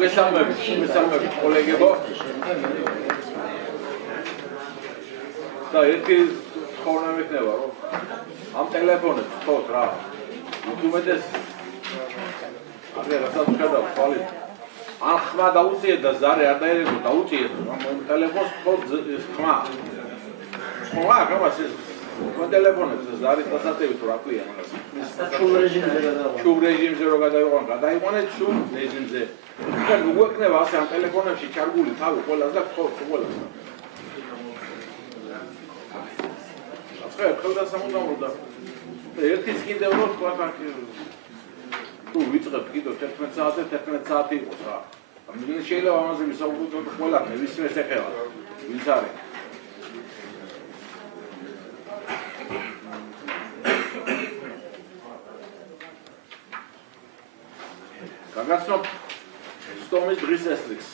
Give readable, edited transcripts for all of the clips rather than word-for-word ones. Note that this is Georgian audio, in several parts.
მესალმები კოლეგებო და ერთი ხორნა მექნება რომ ამ ტელეფონებს თქოს რა უძუმედეს აღარ რასაც ხედავ თვალით ან ხმა დაუწიეთ და ზარე არ დაერევო დაუწიეთ რომ ტელეფონს თქოს ხმა გამას ეს ტელეფონებს ზარი დასაწევი თუ რა ქვია მაგას შუბ რეჟიმზე რო გადაიყვანეთ შუბ რეჟიმზე და უგექნება ასე ამ ტელეფონებში ჩარგული თავი ყველას და თქოს ყველას ხელდა სამუდამოდ და ერთის კიდევ რო თქვა თუ ვიწყებ კიდევ 11 საათზე 11 საათი იყოს რა ამიტომ შეიძლება ამაზე ვისაუბროთ ყველა ნებისმიერ შეხება ვინც არის გაგაცნობ სტომის დღის ესტრიქს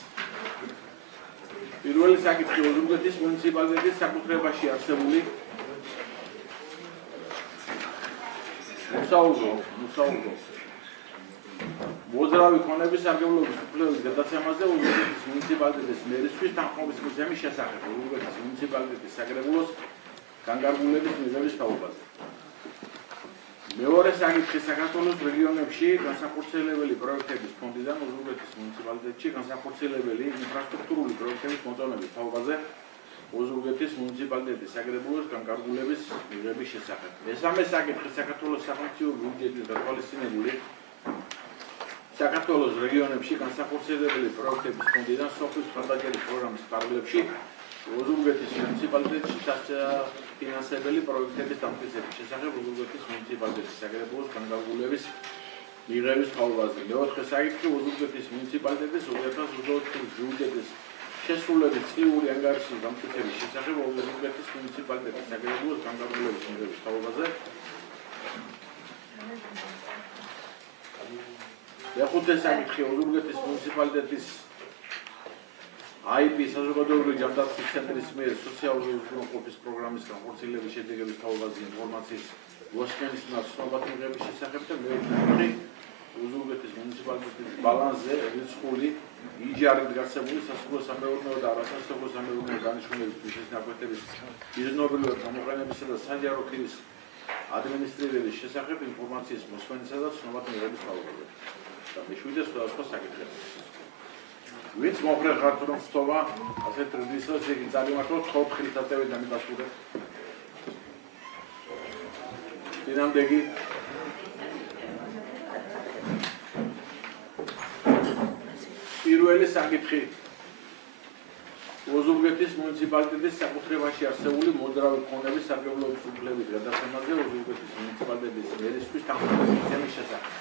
პირველი საკითხი ოზურგეთის მუნიციპალიტეტის საკუთრებაში არსებული მუსაუგო მოძრავი ქონების სარგებლობის უფლების გადაცემაზე ოზურგეთის მუნიციპალიტეტის მერისთვის თანხმობის მიზნების შესახებ ოზურგეთის მუნიციპალიტეტის საკრებულოს განკარგულების მიზნების თაობაზე მეორე საკითხი საქართველოს რეგიონებში განსახორციელებელი პროექტების ფონდიდან ოზურგეთის მუნიციპალიტეტში განსახორციელებელი ინფრასტრუქტურული პროექტების მოწონების თაობაზე ოზურგეთის მუნიციპალიტეტის საკრებულოს განკარგულების მიღების შესახებ. მესამე საკითხი საქართველოს სახელმწიფო ბიუჯეტის გათვალისწინებული საქართველოს რეგიონებში განსახორციელებელი პროექტების ფონდიდან სოფლის მხარდაჭერის პროგრამის ფარგლებში ოზურგეთის მუნიციპალიტეტში დაფინანსებელი პროექტების დამტკიცების შესახებ ოზურგეთის მუნიციპალიტეტის საკრებულოს განკარგულების მიღების თაობაზე. მეოთხე საკითხი ოზურგეთის მუნიციპალიტეტის 2024 წლის ბიუჯეტის შესრულების წლიური ანგარიშის დამტკიცების შესახებ ოზურგეთის მუნიციპალიტეტის საკრებულოს განკარგულების მიღების თაობაზე. მეხუთე საკითხი ოზურგეთის მუნიციპალიტეტის IP საზოგადოებრივი ჯანდაცვის ცენტრის მიერ სოციალური უზრუნველყოფის პროგრამის განხორციელების შედეგების თაობაზე ინფორმაციის მოსმენის ნაცნობად მიღების შესახებ და მეოთხე ოზურგეთის მუნიციპალიტეტის ბალანსზე რიცხული იჯარით გასებული სასოფლო-სამეურნეო და არასასოფლო-სამეურნეო დანიშნულების მიზნის ნაკვეთების მიზნობრივად გამოყენებისა და საჯარო ხილის ადმინისტრირების შესახებ ინფორმაციის მოსმენისა და ცნობად მიღების თაობაზე. და მეშვიდე სხვადასხვა საკითხები. ვინც მომხრე ხართ რომ ხტობა ასეთ რედისოს იგი წამიმართოთ 4 ხილთატევი დამიდასტურეთ. დინამდეგი პირველი საკითხი ოზურგეთის მუნიციპალიტეტის საკუთრებაში არსებული მოძრავი ქონების სარგებლობის უფლების გადაცემაზე ოზურგეთის მუნიციპალიტეტის მერისთვის თანხმობის მიზნების შესახებ.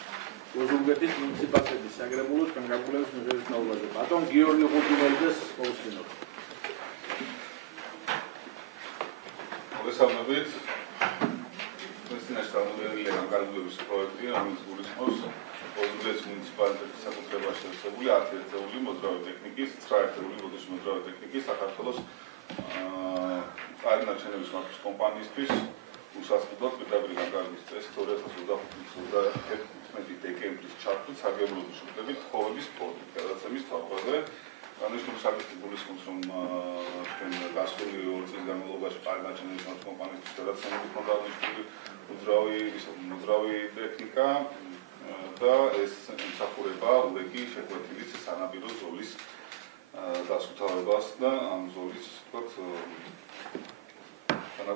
ოზურგეთის მუნიციპალიტეტის საკრებულოს განკარგულების მიღების თაობაზე. ბატონ გიორგი ხუჯინელიძეს მოვისმინოთ. მოგესალმებით. წინაშე გამოვლენილი განკარგულების პროექტი, რომელიც გულისხმობს ოზურგეთის მუნიციპალიტეტის საკუთრებაში არსებული 10 ერთეული მოძრავი ტექნიკის, 9 ერთეული მოდელის მოძრავი ტექნიკის საქართველოს არნაჩენების მარკის კომპანიისთვის უსასყიდლად პირდაპირ განკარგვის წესით 2025 დეკემბრის ჩართვით სარგებლობის უფლებით თხოვების ფონდით გადაცემის თაობაზე. განაჩენი საკითხი გულისხმობს, რომ ჩვენ გასული 2 წლის განმავლობაში არნაჩენების მარკის კომპანიისთვის გადაცემული ჰქონდა მოძრავი ტექნიკა და ეს ემსახურება ურეკი შეკვეთილის სანაპირო ზოლის დასუფთავებას და ამ ზოლის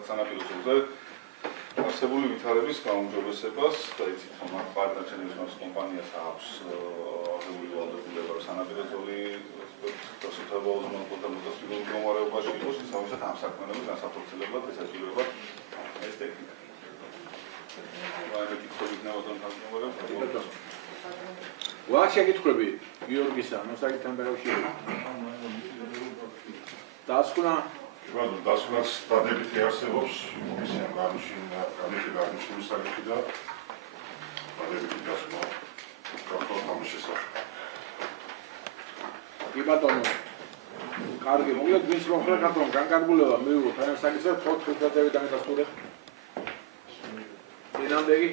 სანაპირო ზოლზე არსებული ვითარების გაუმჯობესებას და იცით რომ არნაჩენების მარკის კომპანიას აქვს აღებული ვალდებულება რომ სანაპირო ზოლი დასუფთავება უზრუნველყოფა მოტაცილურ მდგომარეობაში იყოს, ისე ამ საქმიანობის განსახორციელებლად ესაჭიროება ეს ტექნიკა. ვარ შეკითხვები გიორგისა, მოსაკითხთან დაკავშირებით. დასკვნა დასკვნაც დადებითი არსებობს, ისე განშინის საკითხი და დადებითი დასკვნა. კი ბატონო. კარგი, მოგეთ ვინც მოხერხათ რომ განკარგულება მივიღოთ აი ამ საკითხებს 4 წუთადები დამედასტურე. დინამდეგი.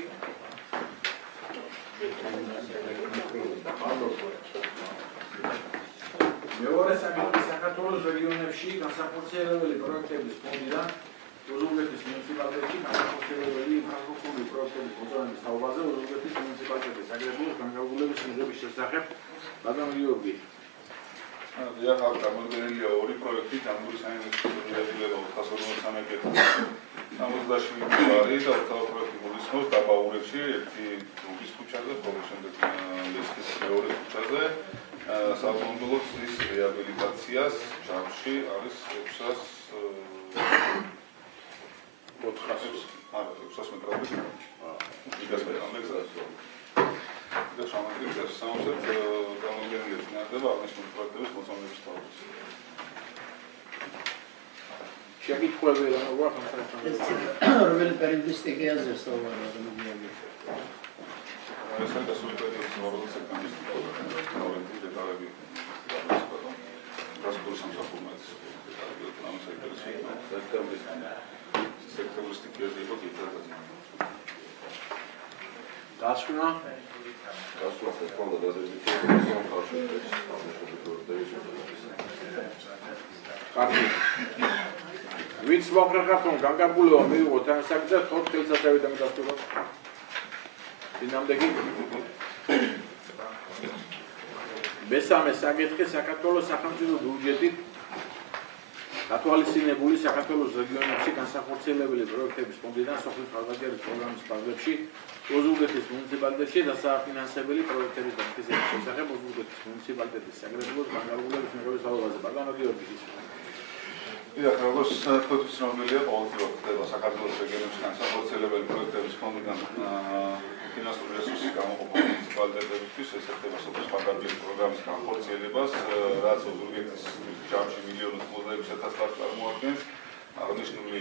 მეორე საკითხი საქართველოს რეგიონებში განსახორციელებელი პროექტების ფონდიდან უზურგეთის მუნიციპალიტეტში განსახორციელებელი ინფრასტრუქტურული პროექტების მოწონების თაობაზე უზურგეთის მუნიციპალიტეტის აგრეთვე განკარგულების მიღების შესახებ ბატონ გიორგი. დიახ, გამოდგენილია ორი პროექტი, ჯამბურის საინვესტიციო რეაგირება 453 67 და ოთხ პროექტი გულისხმობს დაბაურებში, ერთი რუბის ქუჩაზე, ხოლო შემდეგ ლესკის მეორე ქუჩაზე. Საავტომობილო გზის რეაბილიტაციას ჯამში არის 600 მეტრები. იგას მეტრამდე გზას. და შემოგვიდგენთ გზასამოსად გამოდგენილი წინადადება აღნიშნული პროექტების მოწონების თაობას. შეკითხვები რა გვაქვს ამ საკითხზე? რომელი პერიოდის სტიგიაზე სწავლა რომელია? ეს არის დასული პერიოდის 2 სექტემბრის პროექტი დეტალები. გასულ სამსახურმაც დეტალები ამ სექტემბრის სტიგიაზე იყო დეტალები. დასკვნა გასულს ფონდა დაზერბიჯანის სამხარშოების კარგი. ვინც მოხერხათ რომ განკარგულება მივიღოთ ამ საკითხზე 4 წელიწადები დამედასტურე. დინამდეგი. მესამე საკითხი საქართველოს სახელმწიფო ბიუჯეტით გათვალისწინებული საქართველოს რეგიონებში განსახორციელებელი პროექტების ფონდიდან სოფლის ხალხმრავალობის პროგრამის ფარგლებში უზურგეთის მუნიციპალიტეტში დასაფინანსებელი პროექტების დამტკიცების შესახებ უზურგეთის მუნიციპალიტეტის საკრებულოს განკარგულების მიღების თაობაზე ბატონო გიორგი. დიახ, როგორც თქვენ ცნობილია, ყოველდღიურად ხდება საქართველოს რეგიონებში განსახორციელებელი პროექტების ფონდიდან ფინანსური რესურსის გამოყოფა მუნიციპალიტეტებისთვის, ეს ხდება სოფლის ხალხმრავალობის პროგრამის განხორციელებას, რაც უზურგეთის ჯამში 1,86,000 ლარს წარმოადგენს. აღნიშნული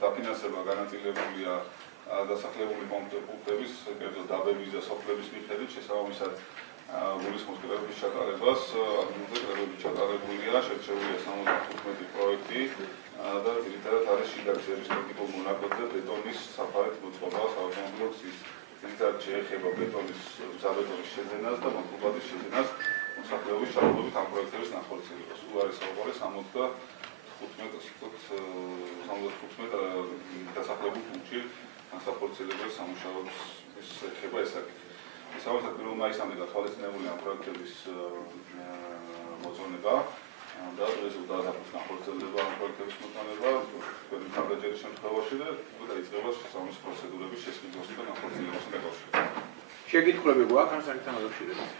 დაფინანსება განაწილებულია დასახლებული პუნქტების, კერძოდ დაბების და სოფლების მიხედვით, შესაბამისად გულისხმობს კრებების ჩატარებას, ამიტომ კრებები ჩატარებულია, შერჩეულია 75 პროექტი და ძირითადად არის შიდა გზების ტექნიკურ მონაკვეთზე ბეტონის საფარეთ მოწყობა საავტომობილო გზის. ძირითადად შეეხება ბეტონის მზაბეტონის შეძენას და მოწყობადის შეძენას მოსახლეობის ჩართულობით ამ პროექტების განხორციელებას. სულ არის საუბარი 75 დასახლებულ პუნქტში განსახორციელებელ სამუშაოებს ეხება ეს საკითხი. Საერთოდ 1 მაისამდე გათვალისწინებული ამ პროექტების მოწონება და რეზულტატების განხორციელება ამ პროექტების მოწონება თქვენი მხარდაჭერის შემთხვევაში და დაიწყება შესაბამისი პროცედურების შესყიდვასა და განხორციელებასთან დაკავშირებით. შეკითხვები გვაქვს ამ საკითხთან დაკავშირებით?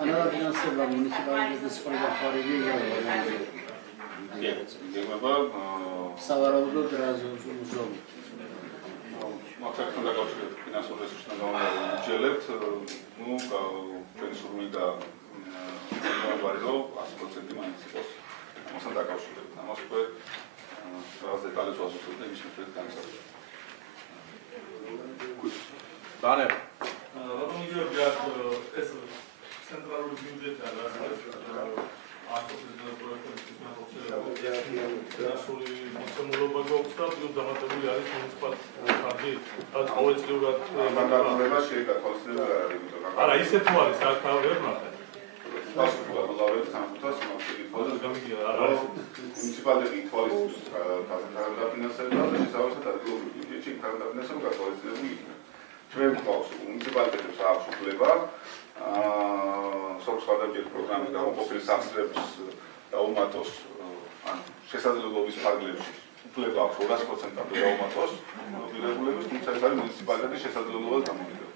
ანალოგიასება მუნიციპალიტეტის ხოლმე გეგმება სავარაუდოდ რაზმს მუშაობ. მაგასთან დაკავშირებით ფინანსურ რესურსთან გამოვიჯელებთ, ჩვენი სურვილი ვარიო 100% მაინც იყოს ამასთან დაკავშირებით. ამას უკვე რაღაც დეტალებს ვასწავლეთ და იმის მიხედვით განსაკუთრებით. დანე. Rodul Gheorghe, ეს ცენტრალური ბიუჯეტი არის ასული მოსამულობა გვაქვს და პლუს დამატებული არის მუნიციპალიტეტის ხარჯი, რაც ყოველწლიურად მაგალითად შეიკავოს არა, ისე თუ არის, აქ ვერ მართლა. მუნიციპალიტეტი ითვალისწინებს დაფინანსება და შესაბამისად ადგილობრივ ბიუჯეტში დაფინანსება გათვალისწინებული იქნება. ჩვენ გვაქვს მუნიციპალიტეტებს აქვს უფლება სოფლის ხალხმრავალობის პროგრამის გამოყოფილი სახსრების დაუმატოს ან შესაძლებლობის ფარგლებში უფლება აქვს 200%-ამდე დაუმატოს მობილურების, თუმცა ეს არის მუნიციპალიტეტის შესაძლებლობაზე დამოკიდებული.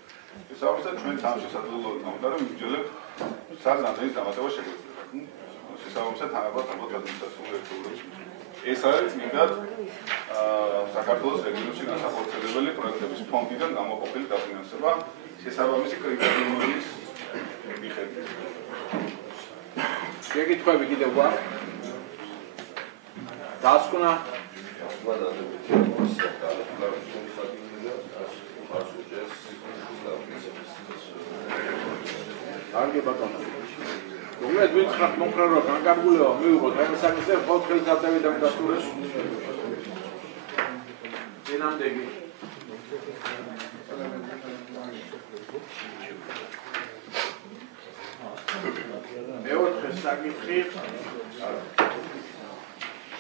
შესაბამისად ჩვენ ამ შესაძლებლობას გამოდარებ ვიმჯერებთ საგზავნების დამატება შეგვეძლება. შესაბამისად თანაბრად ადმინისტრაციული რესურსების ეს არის წმინდად საქართველოს რეგიონებში განსახორციელებელი პროექტების ფონდიდან გამოყოფილი დაფინანსება შესაბამისი კრიტერიუმების მიხედვით. შეკითხვები კიდევ გვაქვს? დასკვნა კარგი ბატონო. რომლებიც ვინც ხართ მომხრეობა განკარგულება მივიღოთ ამ საკითხზე მხოლოდ ხელისუფლებიდან დასტურებს წინამდეგი მეოთხე საკითხი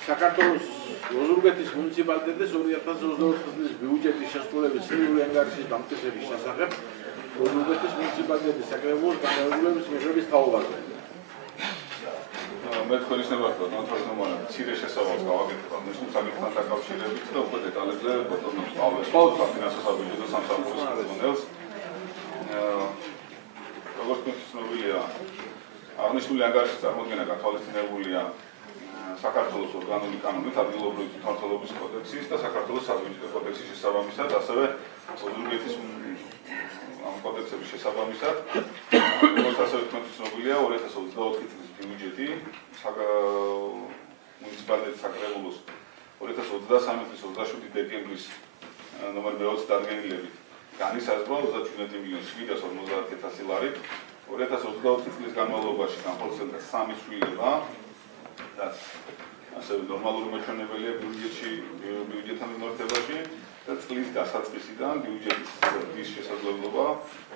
საქართველოს ოზურგეთის მუნიციპალიტეტის 2024 წლის ბიუჯეტის შესრულების სრიული ანგარიშის დამტკიცების შესახებ ოზურგეთის მუნიციპალიტეტის საკრებულოს განმეორების მიღების თაობაზე. მე თქვენის ნებართვა განთავსებაა მცირე შესავალს გავაკეთებ ამ საკითხთან დაკავშირებით და უკვე დეტალებზე ბატონოს პავლეს ფინანსთა საბიუჯეტო სამსახურის ხელმძღვანელს როგორც ცნობილია აღნიშნული ანგარიშის წარმოდგენა გათვალისწინებულია საქართველოს ორგანული კანონით ადგილობრივი თვითმმართველობის კოდექსის და საქართველოს საბიუჯეტო კოდექსის შესაბამისად, ასევე ოზურგეთის ამ კოდექსების შესაბამისად, როგორც ასევე თქვენ ცნობილია 2024 წლის ბიუჯეტი მუნიციპალიტეტის საკრებულოს 2023 წლის 27 დეკემბრის ნომერ 20 დადგენილებით განისაზღვრა 37.750.000 ლარით 2024 წლის განმავლობაში განხორციელდა 3 ცვლილება რაც ასევე ნორმალური მაჩვენებელია ბიუჯეტთან მიმართებაში და წლის დასაწყისიდან ბიუჯეტის ზრდის შესაძლებლობა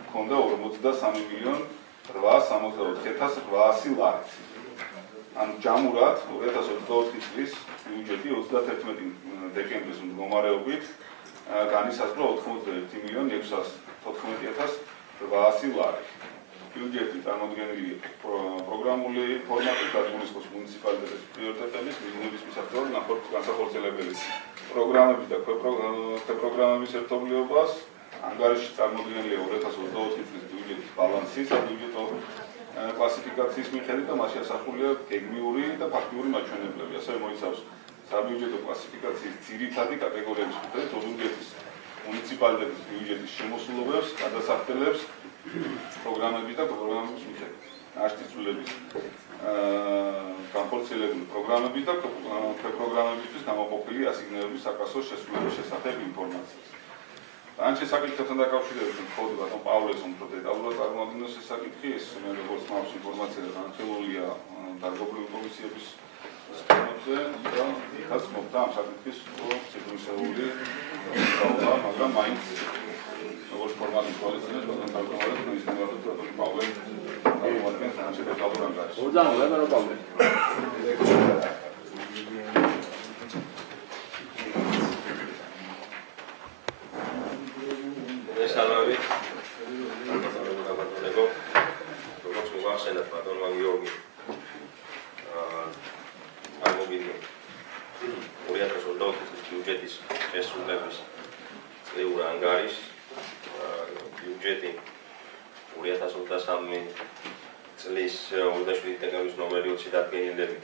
ჰქონდა 43.864.800 ლარით. ანუ ჯამურად 2024 წლის ბიუჯეტი 31 დეკემბრის მდგომარეობით განისაზღვრა 91.614.800 ლარი. ბიუჯეტი წარმოდგენილი პროგრამული ფორმატით გაგულისხმობს მუნიციპალიტეტების პრიორიტეტების, მიზნების მისაღწევად განსახორციელებელი პროგრამების და ქვეპროგრამების ერთობლიობას. ანგარიში წარმოდგენილია 2024 წლის ბიუჯეტის ბალანსის საბიუჯეტო კლასიფიკაციის მიხედვით და მასში ასახულია გეგმიური და ფაქტიური მაჩვენებლები. ასევე მოიცავს საბიუჯეტო კლასიფიკაციის ძირითადი კატეგორიების მიხედვით ოზურგეთის მუნიციპალიტეტის ბიუჯეტის შემოსულობებს, გადასახდელებს, პროგრამები და პროგრამების მიხედვით. აშტიცულების განხორციელებული პროგრამები და პროგრამებისთვის გამოყოფილი ასიგნებების საკასოს შესრულების შესახებ ინფორმაციას. ან შესაკითხებთან დაკავშირებით მხოლოდ ბატონ პავლეს უფრო დეტალურად წარმოადგინოს ეს საკითხი, ეს მე როგორც მაქვს ინფორმაცია განხილულია დარგობრივი კომისიების სკემებზე და იქაც მოხდა ამ საკითხის ციფრული სწავლა, მაგრამ მაინც როგორც ფორმატის კვალიფიკაცია ბატონ თავმჯდომარეს მისმენელად ბატონ პავლე წარმოადგენს ანჩე დეტალურ ანგარიშს. ოდან ლევერო პავლე. სალამი ბატონებო როგორც მოგახსენებთ ბატონმა გიორგი აღმოვიდნენ 2024 წლის ბიუჯეტის შესრულების წლიური ანგარიშს ბიუჯეტი 2023 წლის 27 დეკემბრის ნომერი 20 დადგენილებით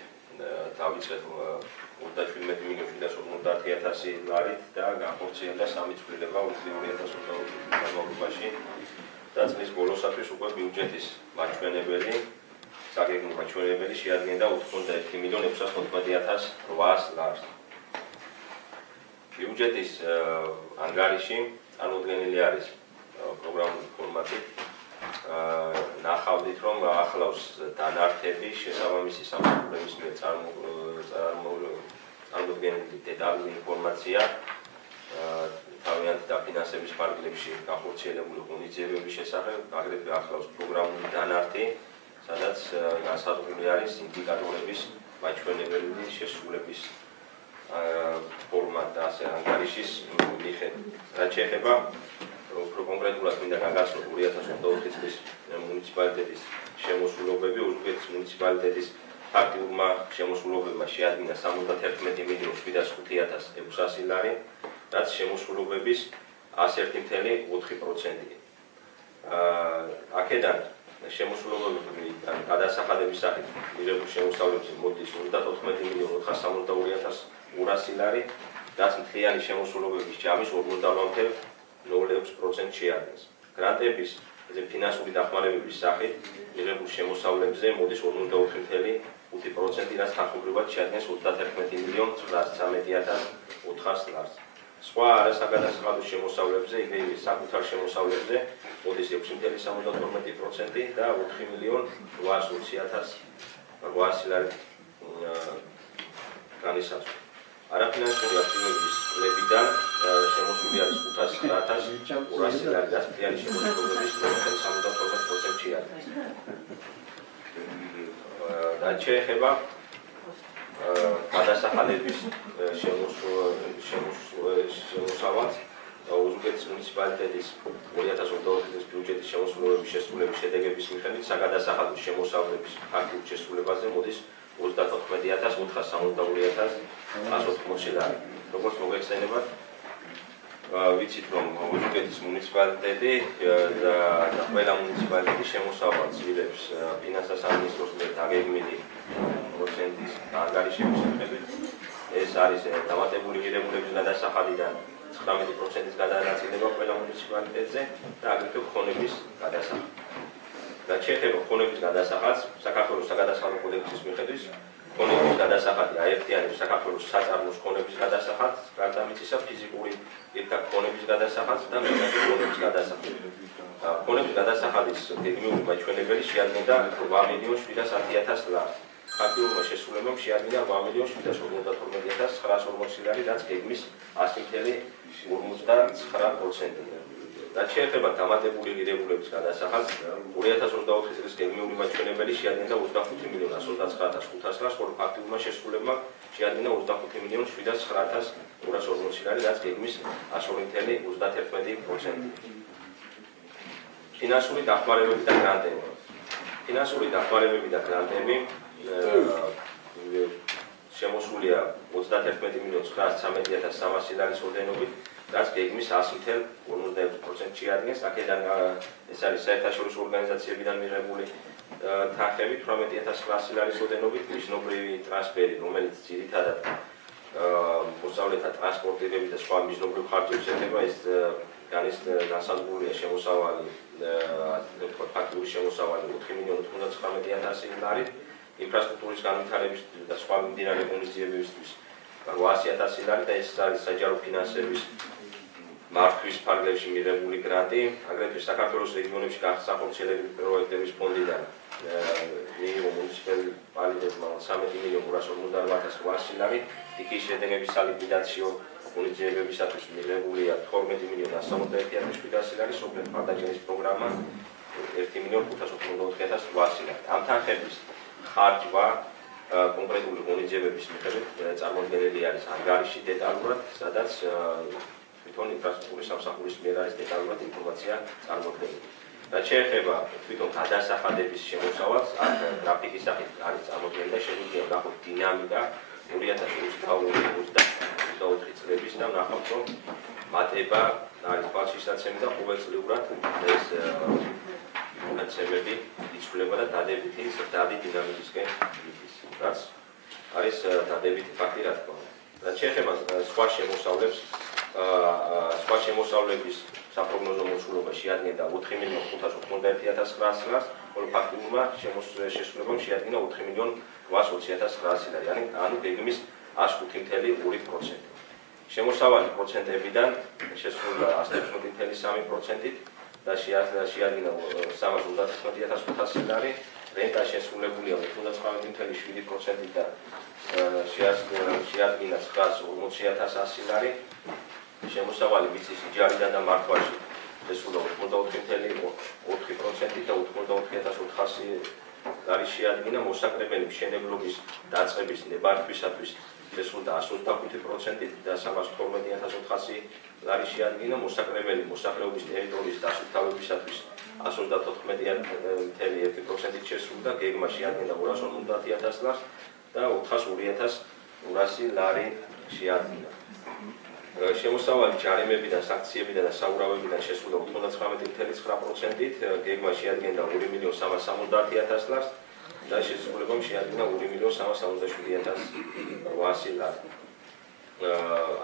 დავიწყეთ 37.750.000 ლარით და განხორციელდა 3 ცვლილება 2024 განმავლობაში და წლის ბოლოსათვის უკვე ბიუჯეტის მაჩვენებელი საგეგმო მაჩვენებელი შეადგენდა 91.690.800 ლარს. ბიუჯეტის ანგარიში წარმოდგენილი არის პროგრამული ფორმატით. ნახავდით, რომ ახლავს დანართები შესაბამისი სამსახურების მიერ წარმოდგენილი დეტალური ინფორმაცია თავიანთი დაფინანსების ფარგლებში განხორციელებული ღონისძიებების შესახებ, აგრეთვე ახლავს პროგრამული დანართი, სადაც განსაზღვრული არის ინდიკატორების მაჩვენებელი შესრულების ფორმატ და ასე ანგარიშის მიხედვით. რაც შეეხება უფრო კონკრეტულად მინდა გაგაცნოთ 2024 წლის მუნიციპალიტეტის შემოსულობები. ოზურგეთის მუნიციპალიტეტის ფაქტიურმა შემოსულობებმა შეადგინა 71.705.600 ლარი, რაც შემოსულობების 101.4%-ია. აქედან შემოსულობები გადასახადების სახით მიღებულ შემოსავლებზე მოდის 34.462.200 ლარი, რაც მთლიანი შემოსულობების ჯამის 48.06% შეადგენს. გრანტების ფინანსური დახმარებების სახით მიღებულ შემოსავლებზე მოდის 54.5%, რაც თანხმობრივად შეადგენს 31.913.400 ლარს. სხვა არასაგადასახადო შემოსავლებზე, იგივე საკუთარ შემოსავლებზე მოდის 6.72% და 4.820.800 ლარი განისაზღვრა. არაფინანსური აქტივობების წლებიდან შემოსული არის 509.200 ლარი და მთლიანი შემოსავლების 72%-ი არის. რაც შეეხება გადასახადების შემოსავალს, უზურგეთის მუნიციპალიტეტის 2022 წლის ბიუჯეტის შემოსავლების შესრულების შედეგების მიხედვით საგადასახადო შემოსავლების ფაქტურ შესრულებაზე მოდის 34,462,180 ლარი. როგორც მოგეხსენებათ, ვიცით რომ უზურგეთის მუნიციპალიტეტი და ყველა მუნიციპალიტეტი შემოსავალს იღებს ფინანსთა სამინისტროს მიერ დაგეგმილი პროცენტის ანგარიშების მიხედვით. ეს არის დამატებული ღირებულების გადასახადიდან 19%-ის გადანაწილება ყველა მუნიციპალიტეტზე და აგრეთვე ქონების გადასახადი. რაც შეეხება ქონების გადასახადს, საქართველოს საგადასახადო კოდექსის მიხედვით ქონების გადასახადი აერთიანებს საქართველოს საწარმოს ქონების გადასახადს, გარდა მიწისა ფიზიკური პირთა ქონების გადასახადს და მენაჯერ ქონების გადასახადს. ქონების გადასახადის გეგმიური მაჩვენებელი შეადგენდა 8.710.000 ლარს. ფაქტურმა შესრულებამ შეადგინა 8.752.940 ლარი, რაც გეგმის 100.59%. რაც შეეხება დამატებული ღირებულების გადასახადს, 2024 წლის გეგმიური მაჩვენებელი შეადგენდა 25.129.500 ლარს, ხოლო ფაქტურმა შესრულებამ შეადგინა 25.709.240 ლარი, რაც გეგმის 102.31%. ფინანსური დახმარებები და გრანტები. ფინანსური დახმარებები და გრანტები შემოსულია 31.913.300 ლარის ოდენობით, რაც გეგმის 100.56% შეადგენს. აქედან ეს არის საერთაშორისო ორგანიზაციებიდან მიღებული თანხები 18.900 ლარის ოდენობით, მიზნობრივი ტრანსფერი, რომელიც ძირითადად მოსწავლეთა ტრანსპორტირების და სხვა მიზნობრივ ხარჯებს ეხება, ეს განსაზღვრულია შემოსავალი, ფაქტური შემოსავალი 4.99.000 ლარი, ინფრასტრუქტურის განვითარების და სხვა მიმდინარე ღონისძიებებისთვის 800.000 ლარი და ეს არის საჯარო ფინანსების მართვის ფარგლებში მიღებული გრანტი, აგრეთვე საქართველოს რეგიონებში განხორციელებული პროექტების ფონდიდან მიიღო მუნიციპალიტეტმა 13.248.800 ლარი, ტიქის შედეგების სალიკვიდაციო ღონისძიებებისათვის მიღებულია 12.161.700 ლარი, სოფლის მხარდაჭერის პროგრამა 1.584.800 ლარი. ამ თანხების ხარჯვა კონკრეტული ღონისძიებების მიხედვით წარმოდგენილი არის ანგარიში დეტალურად, სადაც თვითონ ინფრასტრუქტურის სამსახურის მიერ არის დეტალურად ინფორმაცია წარმოდგენილი. რაც შეეხება თვითონ გადასახადების შემოსავალს, აქ გრაფიკის სახით არის წარმოდგენილი და შეგვიძლია ვნახოთ დინამიკა 2022 წლების და ვნახავთ, რომ მატება არის თვალშისაცემი და ყოველწლიურად ეს მონაცემები იცვლება და დადებითი ზრდადი დინამიკისკენ მიდის, რაც არის დადებითი ფაქტი, რა თქმა უნდა. რაც შეეხება სხვა შემოსავლებს, სხვა შემოსავლების საპროგნოზო მოცულობა შეადგენდა 4.581.900 ლარს, ხოლო ფაქტურმა შესრულებამ შეადგინა 4.820.900 ლარი, ანუ გეგმის 105.2%. შემოსავალი პროცენტებიდან შესრულდა 118.3%-ით და შეადგინა 319.500 ლარი, რენტა შესრულებულია 99.7%-ით და შეადგინა 940.100 ლარი, შემოსავალი მიწის იჯარიდან და მართვაში შესრულდა 84.4%-ით და 84.400 ლარი შეადგინა, მოსაკრებელი მშენებლობის დაწყების ნებართვისათვის შესრულდა 125%-ით და 312.400 ლარი შეადგინა, მოსაკრებელი მოსახლეობის ტერიტორიის დასუფთავებისათვის 114.1%-ით შესრულდა, გეგმა შეადგინა 250.000 ლარს და 402.200 ლარი შეადგინა. შემოსავალი ჯარიმებიდან, სანქციებიდან და საურავებიდან შესრულდა 99.9%-ით, გეგმა შეადგენდა 2.370.000 ლარს და შესრულებამ შეადგინა 2.377.800 ლარი.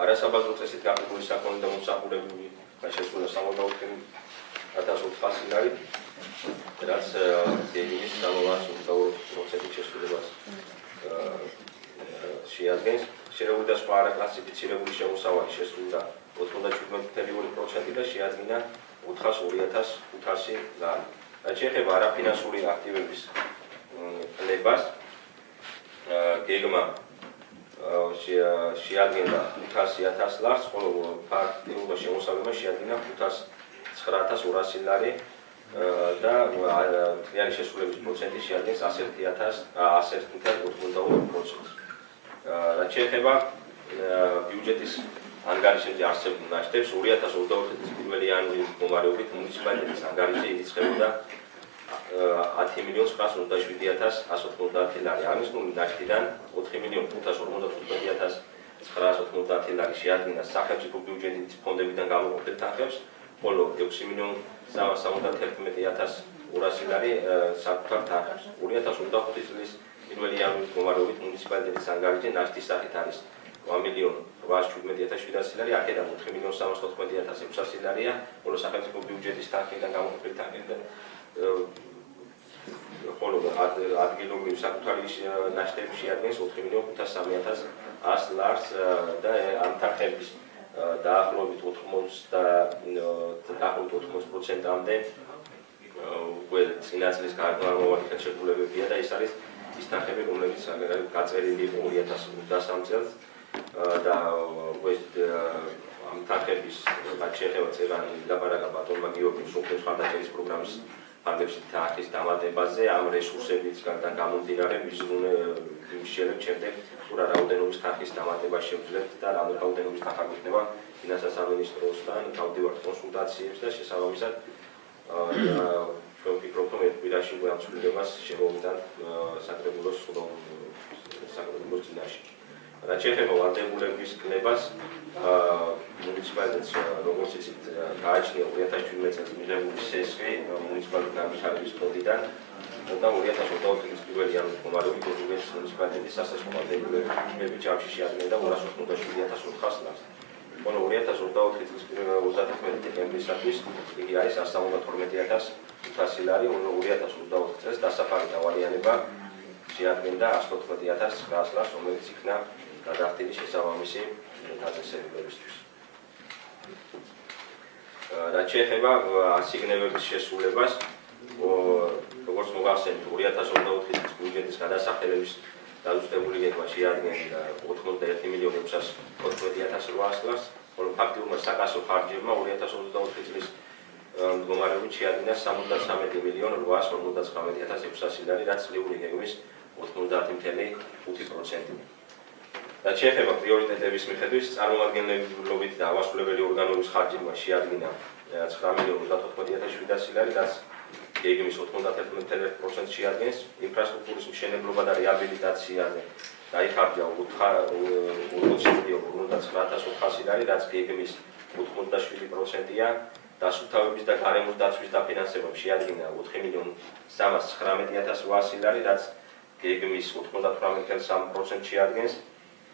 არასაბაზრო წესით გაყიდული საქონლე და მომსახურებული შესრულდა 64.400 ლარი, რაც გეგმის 3.22%-ით შესრულებას შეადგენს. შერეული და სხვა არაკლასიფიცირებული შემოსავალი შესრულდა 97.2% და შეადგინა 402,500 ლარი. რაც შეეხება არაფინანსური აქტივების ყლებას, გეგმა შეადგინა 500,000 ლარს, ხოლო ფაქტიურად შემოსავლება შეადგინა 509,200 ლარი და მთლიანი შესრულების პროცენტი შეადგენს 101,82%. რაც შეეხება ბიუჯეტის ანგარიშებზე არსებულ ნაშთებს, 2024 წლის 1 იანვრის მდგომარეობით მუნიციპალიტეტის ანგარიში ირიცხებოდა 10,927,190 ლარი. აღნიშნული ნაშთიდან 4,545,990 ლარი შეადგინა სახელმწიფო ბიუჯეტის ფონდებიდან გამოყოფილ თანხებს, ხოლო 6,711,200 ლარი საკუთარ თანხებს. 2025 წლის 1 იანვრის მდგომარეობით მუნიციპალიტეტის ანგარიში ნაშთის სახით არის 8,817,700 ლარი, აქედან 4,390,600 ლარია, ხოლო სახელმწიფო ბიუჯეტის თანხიდან გამოყოფილი თანხებიდან ხოლო ადგილობრივი საკუთარი ნაშთები შეადგენს 4,503,100 ლარს და ამ თანხების დაახლოებით 80%-მდე უკვე წინა წლის გარდამავალი ხელშეკრულებებია და ეს არის ის თანხები, რომლებიც გაწერილი იყო 2023 წელს და ამ თანხების შეეხება წერანი ილაპარაკა ბატონმა გიორგიმ სოფლის ხარდაჭერის პროგრამის ფარგლებში თანხის დამატებაზე, ამ რესურსებისგან გამომდინარე მისშელებ შემდეგ თუ რა რაოდენობის თანხის დამატება შევძლებთ და რა რაოდენობის თანხა გვექნება ფინანსთა სამინისტროსთან გავდივართ კონსულტაციებს და შესაბამისად ჩვენ ვფიქრობთ, რომ ერთ კვირაში უკვე ამ ცვლილებას შემოვიდანთ საკრებულოს წინაშე. რაც შეეხება ვალდებულების კლებას, მუნიციპალიტეტს როგორც იცით გააჩნია 2017 წელს მიღებული სესხი მუნიციპალიტეტის განვითარების ფონდიდან და 2024 წლის 1 იანვრის მდგომარეობით ოზურგეთის მუნიციპალიტეტის სასაზღვრო ვალდებულების ჯამში შეადგენდა 287,400 ლარს. ხოლო 2024 წლის 31 დეკემბრისათვის იგი არის 172,500 ლარი, 2024 წელს დასაფარი დავალიანება შეადგენდა 114,900 ლარს, რომელიც იქნა გადახდილი შესაბამისი დაწესებულებისთვის. რაც შეეხება ასიგნებების შესრულებას, როგორც მოგახსენებთ, 2024 წლის ბიუჯეტის გადასახადების დაზუსტებული გეგმა შეადგენდა 81,614,800 ლარს, ხოლო ფაქტიურად საკასო ხარჯებმა 2024 წლის მდგომარეობით შეადგინა 73,859,600 ლარი, რაც წლიური გეგმის 90,5%. რაც შეეხება პრიორიტეტების მიხედვით, წარმომადგენლობით და ავასრულებელი ორგანოების ხარჯებმა შეადგინა 9,34,700 ლარი, რაც გეგმის 91,1% შეადგენს. ინფრასტრუქტურის მშენებლობა და რეაბილიტაციაზე დაიხარჯა 4,9,400 ლარი, რაც გეგმის 87%-ია. დასუფთავების და გარემოს დაცვის დაფინანსებამ შეადგინა 4,319,800 ლარი, რაც გეგმის 98,3% შეადგენს.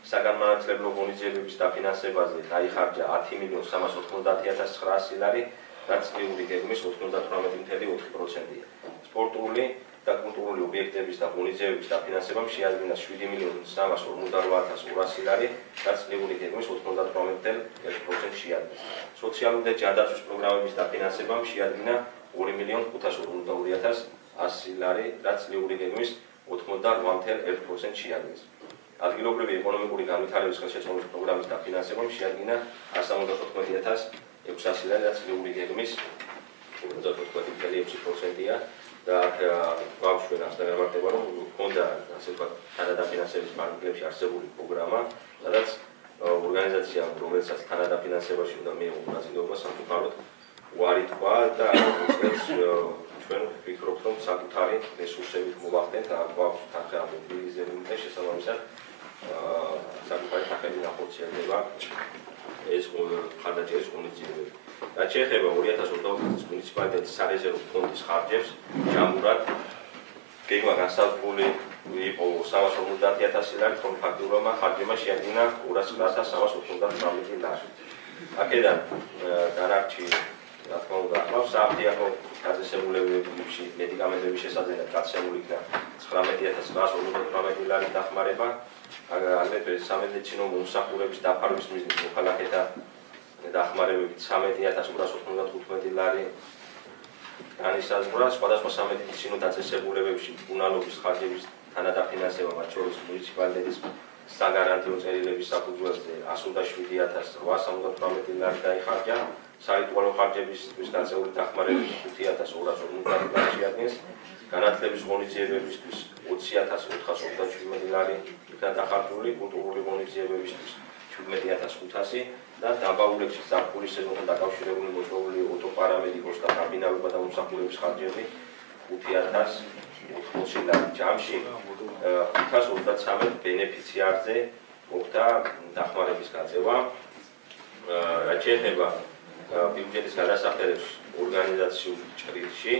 საგანმანათლებლო ღონისძიებების დაფინანსებაზე დაიხარჯა 10,390,900 ლარი, რაც წლიური გეგმის 98,4%-ია. სპორტული და კულტურული ობიექტების და ღონისძიებების დაფინანსებამ შეადგინა 7,348,200 ლარი, რაც წლიური გეგმის 98,1% შეადგენს. სოციალური და ჯანდაცვის პროგრამების დაფინანსებამ შეადგინა 2,552,100 ლარი, რაც წლიური გეგმის 88,1% შეადგენს. ადგილობრივი ეკონომიკური განვითარების ხელშეწყობის პროგრამის დაფინანსებამ შეადგინა 174,600 ლარი, რაც წლიური გეგმის 94,6%-ია და გვაქვს ჩვენ ახლა გამარტება, რომ ჰქონდა ასე ვთქვათ თანადაფინანსების ფარგლებში არსებული პროგრამა, სადაც ორგანიზაციამ, რომელსაც თანადაფინანსებაში უნდა მიეღო მონაწილეობა, სამწუხაროდ უარი თქვა და ჩვენ ვფიქრობთ, რომ საკუთარი რესურსებით მოვახდენთ და გვაქვს თანხა მობილიზებული და შესაბამისად საკუთარი თანხები განხორციელდება ეს ხარდაჭერის ღონისძიებები. რაც შეეხება 2024 წლის მუნიციპალიტეტის სარეზერვო ფონდის ხარჯებს, ჯამურად გეგმა განსაზღვრული იყო 350,000 ლარი, ხოლო ფაქტიურად ხარჯებმა შეადგინა 209,398 ლარი. აქედან დანარჩი რა თქმა უნდა ყავს საფრთხო დაწესებულებებში მედიკამენტების შესაძლებლად გაცემული იქნა 19,958 ლარი დახმარება. აგრეთვე სამედიცინო მომსახურების დაფარვის მიზნით მოქალაქეთა დახმარებებით 13,195 ლარი. განისაზღვრა სხვადასხვა სამედიცინო დაწესებულებებში მკურნალობის ხარჯების თანადაფინანსება, მათ შორის მუნიციპალიტეტის საგარანტიო წერილების საფუძველზე 107,878 ლარი დაიხარჯა, სარიტუალო ხარჯებისთვის გაწეული დახმარებები 5,250 ლარი შეადგენს, განათლების ღონისძიებებისთვის 20,457 ლარი იქნა დახარჯული, კულტურული ღონისძიებებისთვის 17,500 და დაბაულებში ზაფხულის სეზონთან დაკავშირებული მოწვეული ოტოპარამედიკოსთა კაბინავება და მომსახურების ხარჯები 5,080 ლარი. ჯამში 533 ბენეფიციარზე მოხდა დახმარების გაწევა. რაც შეეხება ბიუჯეტის გადასახადებს ორგანიზაციულ ჭრილში,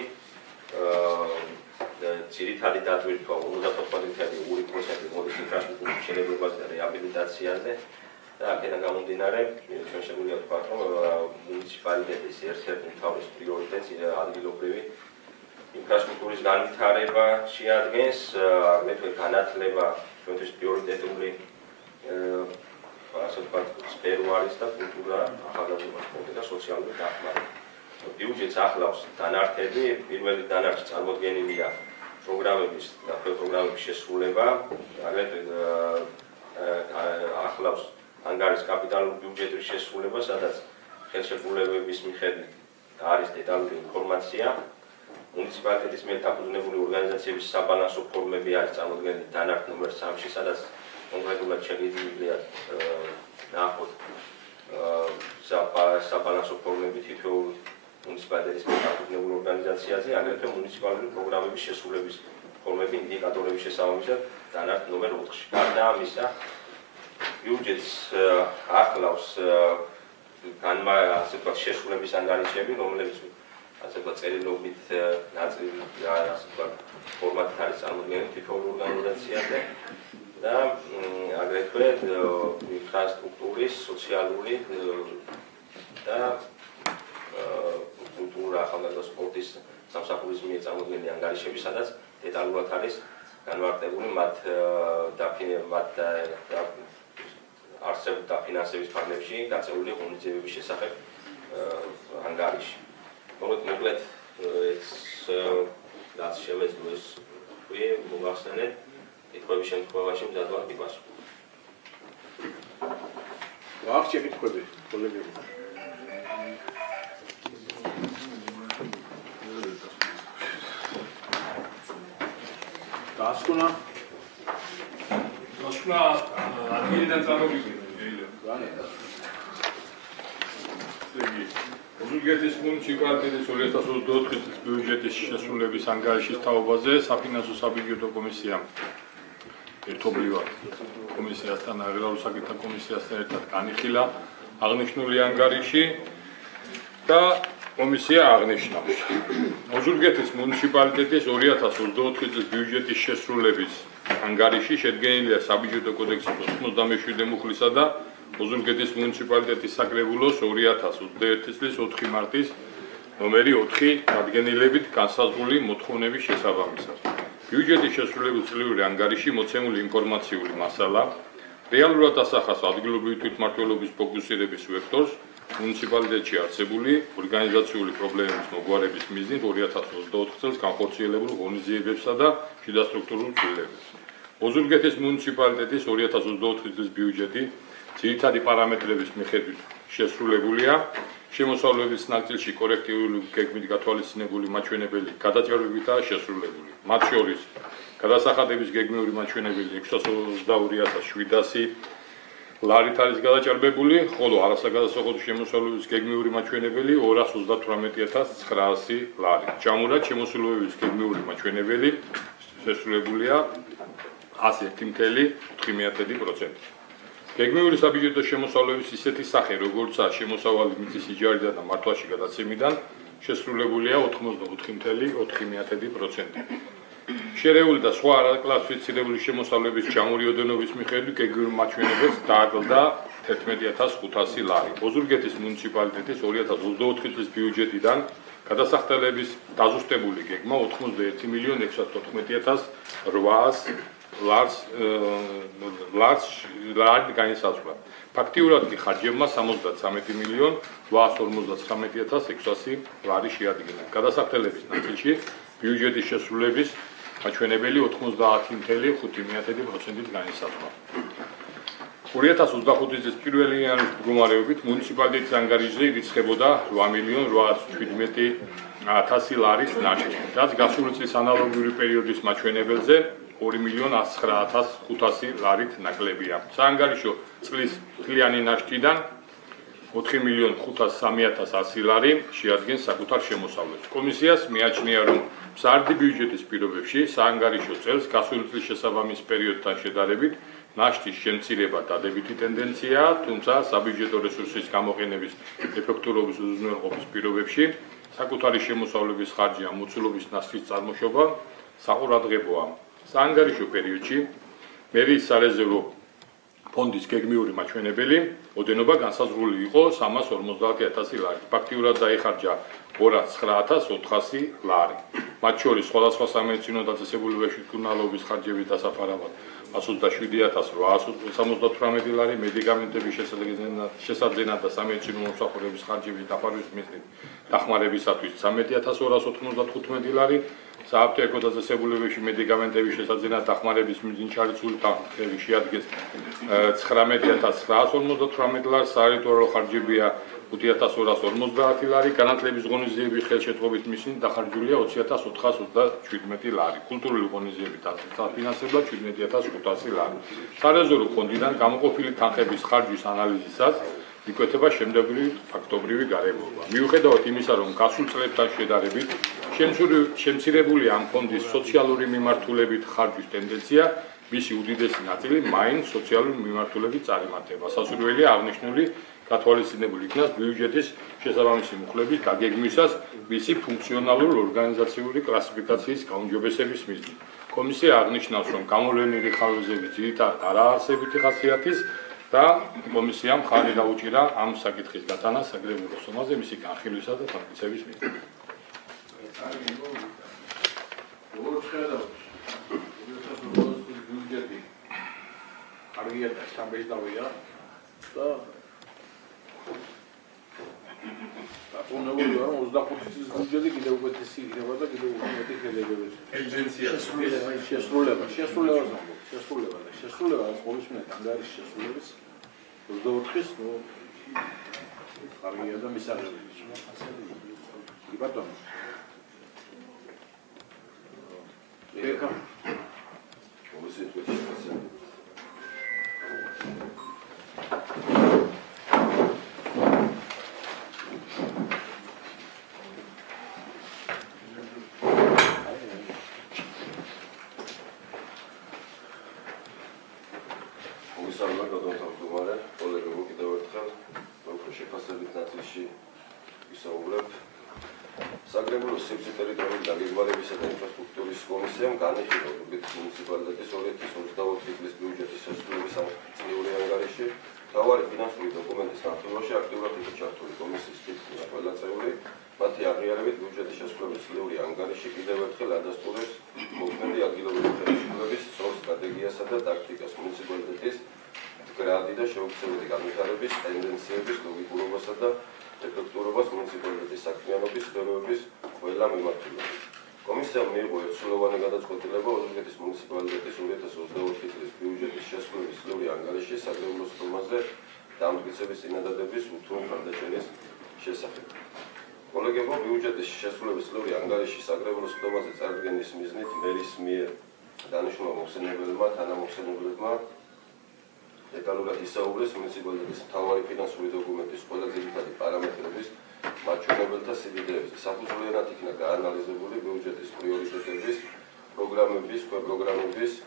ძირითადი დატვირთვა 54,2% მოდის ინფრასტრუქტურის მშენებლობაზე და რეაბილიტაციაზე. და აქედან გამომდინარე, ჩვენ შეგვიძლია ვთქვათ, რომ მუნიციპალიტეტის ერთ-ერთი უმთავრესი პრიორიტეტი ადგილობრივი ინფრასტრუქტურის განვითარება შეადგენს, აგრეთვე განათლება ჩვენთვის პრიორიტეტული ასე ვთქვათ, სფერო არის და კულტურა, ახალგაზრდობა, სპორტი და სოციალური დახმარება. ბიუჯეტს ახლავს დანართები, პირველი დანართი წარმოდგენილია პროგრამების და პროგრამების შესრულება, აგრეთვე ახლავს ანგარის კაპიტალური ბიუჯეტის შესრულება, სადაც ხელშეკრულებების მიხედვით არის დეტალური ინფორმაცია. მუნიციპალიტეტის მიერ დაფუძნებული ორგანიზაციების საბალანსო ფორმები არის წარმოდგენილი დანართ ნომერ 3-ში, სადაც კონკრეტულად შეგვიძლია ნახოთ საბალანსო ფორმები თითოეულ მუნიციპალიტეტის მიერ დაფუძნებულ ორგანიზაციაზე, აგრეთვე მუნიციპალური პროგრამების შესრულების ფორმები ინდიკატორების შესაბამისად დანართ ნომერ 4-ში. გარდა ამისა, ბიუჯეტს ახლავს ასე ვთქვათ შესრულების ანგარიშები, რომლებიც ასე ვთქვათ წერილობით ნაწილი ასე ვთქვათ ფორმატით არის წარმოდგენილი თითოეულ ორგანიზაციაზე და აგრეთვე ინფრასტრუქტურის, სოციალური და კულტურა, ახალგაზრდა სპორტის სამსახურის მიერ წარმოდგენილი ანგარიშები, სადაც დეტალურად არის განმარტებული მათ არსებულ დაფინანსების ფარგლებში გაწეული ღონისძიებების შესახებ ანგარიში. მოკლედ ეს რაც შემეძლო ეს მოგახსენეთ, კითხვების შემთხვევაში მზადვარ გიპასუხო. აქვს შეკითხვები, კოლეგები? დასკვნა ადგილიდან წარმოგიდგენთ. ოზურგეთის მუნიციპალიტეტის 2024 წლის ბიუჯეტის შესრულების ანგარიშის თაობაზე საფინანსო საბიუჯეტო კომისიამ ერთობლივად კომისიასთან, აგრარულ საკითხთა კომისიასთან ერთად განიხილა აღნიშნული ანგარიში და კომისია აღნიშნავს. ოზურგეთის მუნიციპალიტეტის 2024 წლის ბიუჯეტის შესრულების ანგარიში შედგენილია საბიუჯეტო კოდექსის 97 მუხლისა და ოზურგეთის მუნიციპალიტეტის საკრებულოს 2021 წლის 4 მარტის ნომერი 4 დადგენილებით განსაზღვრული მოთხოვნების შესაბამისად. ბიუჯეტის შესრულების წლიური ანგარიში მოცემული ინფორმაციული მასალა რეალურად ასახავს ადგილობრივი თვითმმართველობის ფოკუსირების ვექტორს მუნიციპალიტეტში არსებული ორგანიზაციული პრობლემების მოგვარების მიზნით 2024 წელს განხორციელებულ ღონისძიებებსა და შიდა სტრუქტურულ ცვლილებებს. ოზურგეთის მუნიციპალიტეტის 2024 წლის ბიუჯეტი ძირითადი პარამეტრების მიხედვით შესრულებულია, შემოსავლების ნაწილში კორექტიული გეგმით გათვალისწინებული მაჩვენებელი გადაჭრებებითაა შესრულებული. მათ შორის გადასახადების გეგმიური მაჩვენებელი 622,700 ლარით არის გადაჭრბებული, ხოლო არასაგადასახადო შემოსავლების გეგმიური მაჩვენებელი 258,900 ლარი. ჯამურად შემოსავლების გეგმიური მაჩვენებელი შესრულებულია 101,9%. გეგმიური საბიუჯეტო შემოსავლების ისეთი სახე, როგორცაა შემოსავალი მიწის იჯარიდან და მართვაში გადაცემიდან, შესრულებულია 84,4%. შერეული და სხვა არაკლასიფიცირებული შემოსავლების ჯამური ოდენობის მიხედვით გეგმიურ მაჩვენებელს დააკლდა 11,500 ლარი. ოზურგეთის მუნიციპალიტეტის 2024 წლის ბიუჯეტიდან გადასახადების დაზუსტებული გეგმა 91,614,800 ლარს განისაზღვრა. ფაქტიურად კი ხარჯებმა 73,859,600 ლარი შეადგინა. გადასახდელების ნაწილში ბიუჯეტის შესრულების მაჩვენებელი 90,5%-ით განისაზღვრა. 2025 წლის პირველი იანვრის მდგომარეობით მუნიციპალიტეტის ანგარიშზე ირიცხებოდა 8,817,000 ლარის ნაშთი, რაც გასული წლის ანალოგიური პერიოდის მაჩვენებელზე 2,09,500 ლარით ნაკლებია. საანგარიშო წლის მთლიანი ნაშთიდან 4,503,100 ლარი შეადგენს საკუთარ შემოსავლებს. კომისიას მიაჩნია, რომ მზარდი ბიუჯეტის პირობებში საანგარიშო წელს გასული წლის შესაბამის პერიოდთან შედარებით ნაშთის შემცირება დადებითი ტენდენციაა, თუმცა საბიუჯეტო რესურსის გამოყენების ეფექტურობის უზრუნველყოფის პირობებში საკუთარი შემოსავლების ხარჯი ან მოცულობის ნაშთის წარმოშობა საყურადღებოა. საანგარიშო პერიოდში მერიის სარეზერვო ფონდის გეგმიური მაჩვენებელი ოდენობა განსაზღვრული იყო 350,000 ლარი. ფაქტიურად დაიხარჯა 209,400 ლარი. მათ შორის სხვადასხვა სამედიცინო დაწესებულებებში მკურნალობის ხარჯების დასაფარავად 127,878 ლარი, მედიკამენტების შესაძენად და სამედიცინო მომსახურების ხარჯების დაფარვის მიზნით დახმარებისათვის 13,295 ლარი, სააფთიაქო დაწესებულებებში მედიკამენტების შესაძენად დახმარების მიზნით ჩარიცხული თანხმები შეადგენს 19,958 ლარს, სარიტუალო ხარჯებია 5,250 ლარი, განათლების ღონისძიების ხელშეწყობის მიზნით დახარჯულია 20,427 ლარი, კულტურული ღონისძიების დაფინანსებლად 17,500 ლარი. სარეზერვო ფონდიდან გამოყოფილი თანხების ხარჯვის ანალიზისას იკვეთება შემდეგი ფაქტობრივი გარემოება. მიუხედავად იმისა, რომ გასულ წლებთან შედარებით შემცირებულია ამ ფონდის სოციალური მიმართულებით ხარჯვის ტენდენცია, მისი უდიდესი ნაწილი მაინც სოციალური მიმართულებით წარიმატება. სასურველია აღნიშნული გათვალისწინებული იქნას ბიუჯეტის შესაბამისი მუხლების დაგეგმვისას მისი ფუნქციონალურ ორგანიზაციული კლასიფიკაციის გაუმჯობესების მიზნით. კომისია აღნიშნავს, რომ გამოვლენილი ხარჯები ძირითადად არაარსებითი ხასიათის და კომისიამ ხარი დაუჭირა ამ საკითხის გატანა საკრებულოს ხომაზე მისი განხილვისა და დამტკიცების მიზნით. ბიუჯეტი კარგია და სამბეჭდავია და დაუნებოა რომ 25 წლის ბიუჯეტი კიდევ უკეთესი იქნება და კიდევ უფრო ხელებებს. ტენდენცია შესრულება რაც ყოველშვენად ანგარიშის შესრულების 24-ის კარგია და მისაღები. კი ბატონო. ეკა კომისიის შეფასება საკრებულოს სივრცე ტერიტორიული დაგეგმარებისა და ინფრასტრუქტურის კომისიამ განიხილა ურბეთის მუნიციპალიტეტის 2024 წლის ბიუჯეტის შესრულების წლიური ანგარიში. მთავარი ფინანსური დოკუმენტის განხილვაში აქტიურად იყო ჩართული კომისიის თითქმის ყველა წევრი. მათი აღიარებით ბიუჯეტის შესრულების წლიური ანგარიში კიდევ ერთხელ ადასტურებს მოქმედი ადგილობრივი ხელისუფლების სწორ სტრატეგიასა და ტაქტიკას მუნიციპალიტეტის მდგრადი და შეუცვლელი განვითარების ტენდენციების ლოგიკურობასა და ეფექტურობას მუნიციპალიტეტის საქმიანობის სფეროების ყველა მიმართულებით. კომისიამ მიიღო ერთსულოვანი გადაწყვეტილება ოზურგეთის მუნიციპალიტეტის 2024 წლის ბიუჯეტის შესრულების წლიური ანგარიშის საკრებულოს ხომაზე დამტკიცების წინადადების უთურო მხარდაჭერის შესახებ. კოლეგებო, ბიუჯეტის შესრულების წლიური ანგარიშის საკრებულოს ხომაზე წარდგენის მიზნით მერის მიერ დანიშნულმა მოხსენებელმა თანამოხსენებლებმა დეტალურად ისაუბრეს მუნიციპალიტეტის მთავარი ფინანსური დოკუმენტის ყველა ძირითადი პარამეტრების მაჩვენებელთა სიდიდეებზე. საფუძვლიანად იქნა გაანალიზებული ბიუჯეტის პრიორიტეტების, პროგრამების, ქვეპროგრამების,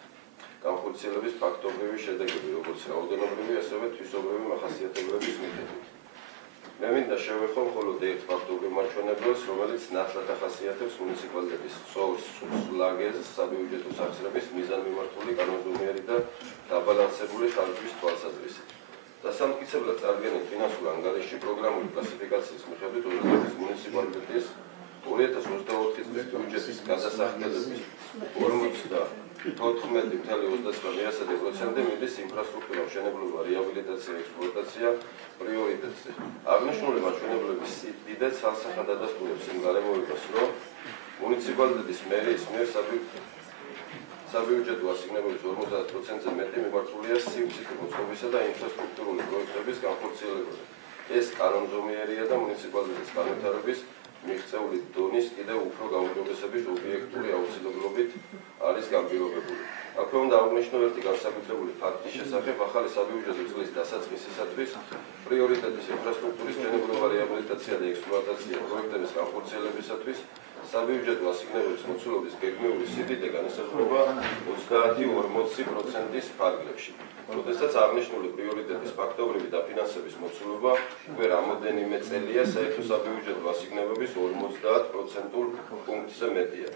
განხორციელების ფაქტობრივი შედეგები, როგორც რაოდენობრივი, ასევე თვისობრივი მახასიათებლების მიხედვით. მე მინდა შევეხო მხოლოდ ერთ ფაქტობრივ მაჩვენებელს, რომელიც ნათლად ახასიათებს მუნიციპალიტეტის სწორ ლაგერს საბიუჯეტო სახსრების მიზანმიმართული, კანონზომიერი და დაბალანსებული ხარჯვის თვალსაზრისით. დასამტკიცებლად წარდგენილ ფინანსურ ანგარიშში პროგრამული კლასიფიკაციის მიხედვით ოზურგეთის მუნიციპალიტეტის 2024 წლის ბიუჯეტის გადასახადების 54.29% მიდის ინფრასტრუქტურა, მშენებლობა, რეაბილიტაცია, ექსპლუატაცია პრიორიტეტზე. აღნიშნული მაჩვენებლების დიდად სალსახად ადასტურებს იმ გარემოებას, რომ მუნიციპალიტეტის მერიის მიერ საბიუჯეტო ასიგნებების 50%-ზე მეტი მიმართულია სივრცითი მოწყობისა და ინფრასტრუქტურული პროექტების განხორციელებაზე. ეს კანონზომიერია და მუნიციპალიტეტის განვითარების მიღწეული დონის კიდევ უფრო გაუმჯობესების ობიექტური აუცილებლობით არის განპირობებული. აქვე უნდა აღნიშნო ერთი განსაკუთრებული ფაქტის შესახებ, ახალი საბიუჯეტო წლის დასაწყისისათვის პრიორიტეტის ინფრასტრუქტურის მშენებლობა, რეაბილიტაცია და ექსპლუატაცია პროექტების განხორციელებისათვის საბიუჯეტო ასიგნებების მოცულობის გეგმიური სიდიდე განისაზღვრება 30-40%-ის ფარგლებში. როდესაც აღნიშნული პრიორიტეტის ფაქტობრივი დაფინანსების მოცულობა უკვე რამოდენიმე წელია საერთო საბიუჯეტო ასიგნებების 50%-ულ პუნქტზე მეტია.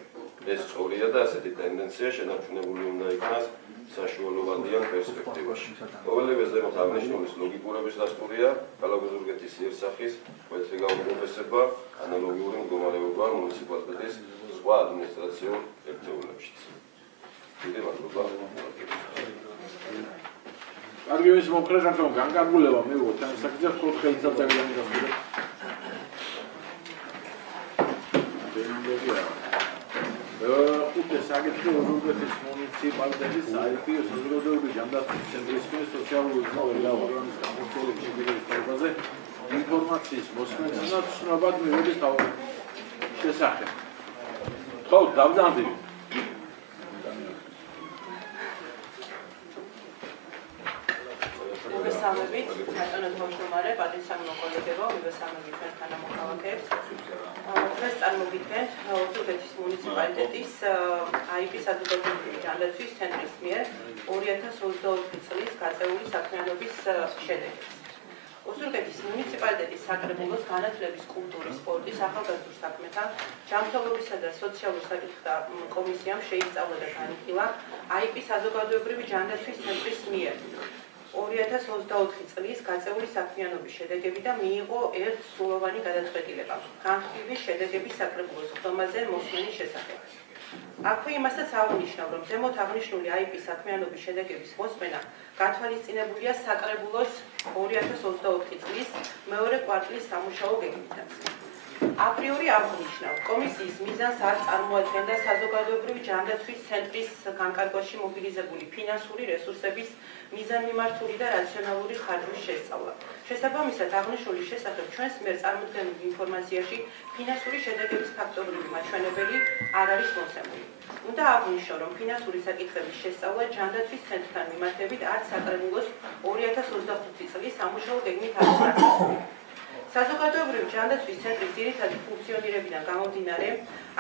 ეს სწორია და ასეთი ტენდენცია შენარჩუნებული უნდა იქნას საშუალოვადიან პერსპექტივაში. ყოველივე ზემოთ აღნიშნულის ლოგიკურების დასტურია კალაბოზურგეთის იერსახის მკვეთრი გაუმჯობესება, ანალოგიური მდგომარეობა მუნიციპალიტეტის სხვა ადმინისტრაციულ ერთეულებშიც. დიდი მადლობა. კარგი, ის მომხრე რატომ განკარგულება მივიღოთ ამ საკითხზე, ხოლმე ხელისუფლებიანი გასული. ხუთე საკითხი უზრუნველყოფის მუნიციპალიტეტის IP საზოგადოებრივი ჯანდაცვის ცენტრის მიერ სოციალური ზღაპრის პროგრამის განხორციელების შედეგების თვალსაზრისით ინფორმაციის მოსმენასა და ცნობად მივედით შესახებ. ხო, დავზანდი. მოგესალმებით, ბატონო თავმჯდომარე, პატრიცია მოკოლეგებო, მოგესალმებით თქვენთან მოქალაქეებს. დღეს წარმოგიდგენთ ოზურგეთის მუნიციპალიტეტის IP საზოგადოებრივი ჯანდაცვის ცენტრის მიერ 2024 წლის გაწეული საქმიანობის შედეგებს. ოზურგეთის მუნიციპალიტეტის საკრებულოს განათლების, კულტურის, სპორტის, ახალგაზრდულ საქმეთა, ჯანმრთელობისა და სოციალურ საკითხთა კომისიამ შეისწავლა და განიხილა IP საზოგადოებრივი ჯანდაცვის ცენტრის მიერ 2024 წლის გაწეული საქმიანობის შედეგები და მიიღო ერთსულოვანი გადაწყვეტილება განხილვის შედეგების საკრებულოს ხდომაზე მოსმენის შესახებ. აქვე იმასაც აღნიშნავ, რომ ზემოთ აღნიშნული IP საქმიანობის შედეგების მოსმენა გათვალისწინებულია საკრებულოს 2024 წლის მეორე კვარტლის სამუშაო გეგმითაც. აპრიორი აღნიშნავ, კომისიის მიზანს არ წარმოადგენდა საზოგადოებრივი ჯანდაცვის ცენტრის განკარგვაში მობილიზებული ფინანსური რესურსების მიზანმიმართული და რაციონალური ხარჯვის შესწავლა. შესაბამისად, აღნიშნული შესახებ ჩვენს მიერ წარმოდგენილ ინფორმაციაში ფინანსური შედეგების ფაქტობრივი მაჩვენებელი არ არის მოცემული. უნდა აღნიშნო, რომ ფინანსური საკითხების შესწავლა ჯანდაცვის ცენტრთან მიმართებით არც საკრებულოს 2025 წლის სამუშაო გეგმით არის გაწესებული. საზოგადოებრივი ჯანდაცვის ცენტრის ძირითადი ფუნქციონირებიდან გამომდინარე,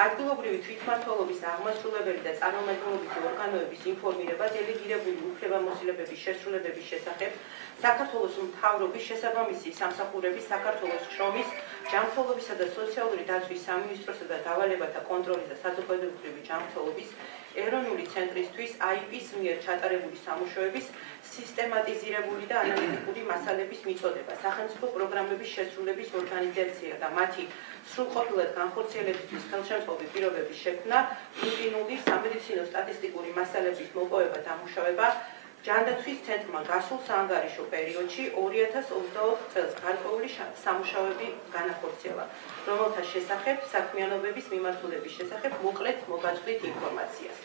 ადგილობრივი თვითმმართველობის აღმასრულებელი და წარმომადგენლობითი ორგანოების ინფორმირება დელეგირებული უფლებამოსილებების შესრულებების შესახებ, საქართველოს მთავრობის შესაბამისი სამსახურების, საქართველოს შრომის, ჯანმრთელობისა და სოციალური დაცვის სამინისტროსა და დავალებათა კონტროლის და საზოგადოებრივი ჯანმრთელობის ეროვნული ცენტრისთვის IP-ს მიერ ჩატარებული სამუშაოების სისტემატიზირებული და ანალიტიკური მასალების მიწოდება, სახელმწიფო პროგრამების შესრულების ორგანიზაცია და მათი სრულყოფილად განხორციელებისთვის ხელშემწყობი პირობების შექმნა, რუტინული სამედიცინო სტატისტიკური მასალების მოპოვება და დამუშავება ჯანდაცვის ცენტრმა გასულ საანგარიშო პერიოდში 2024 წელს გარკვეული სამუშაოები განახორციელა, რომელთა შესახებ საქმიანობების მიმართულების შესახებ მოკლედ მოგაწვდით ინფორმაციას.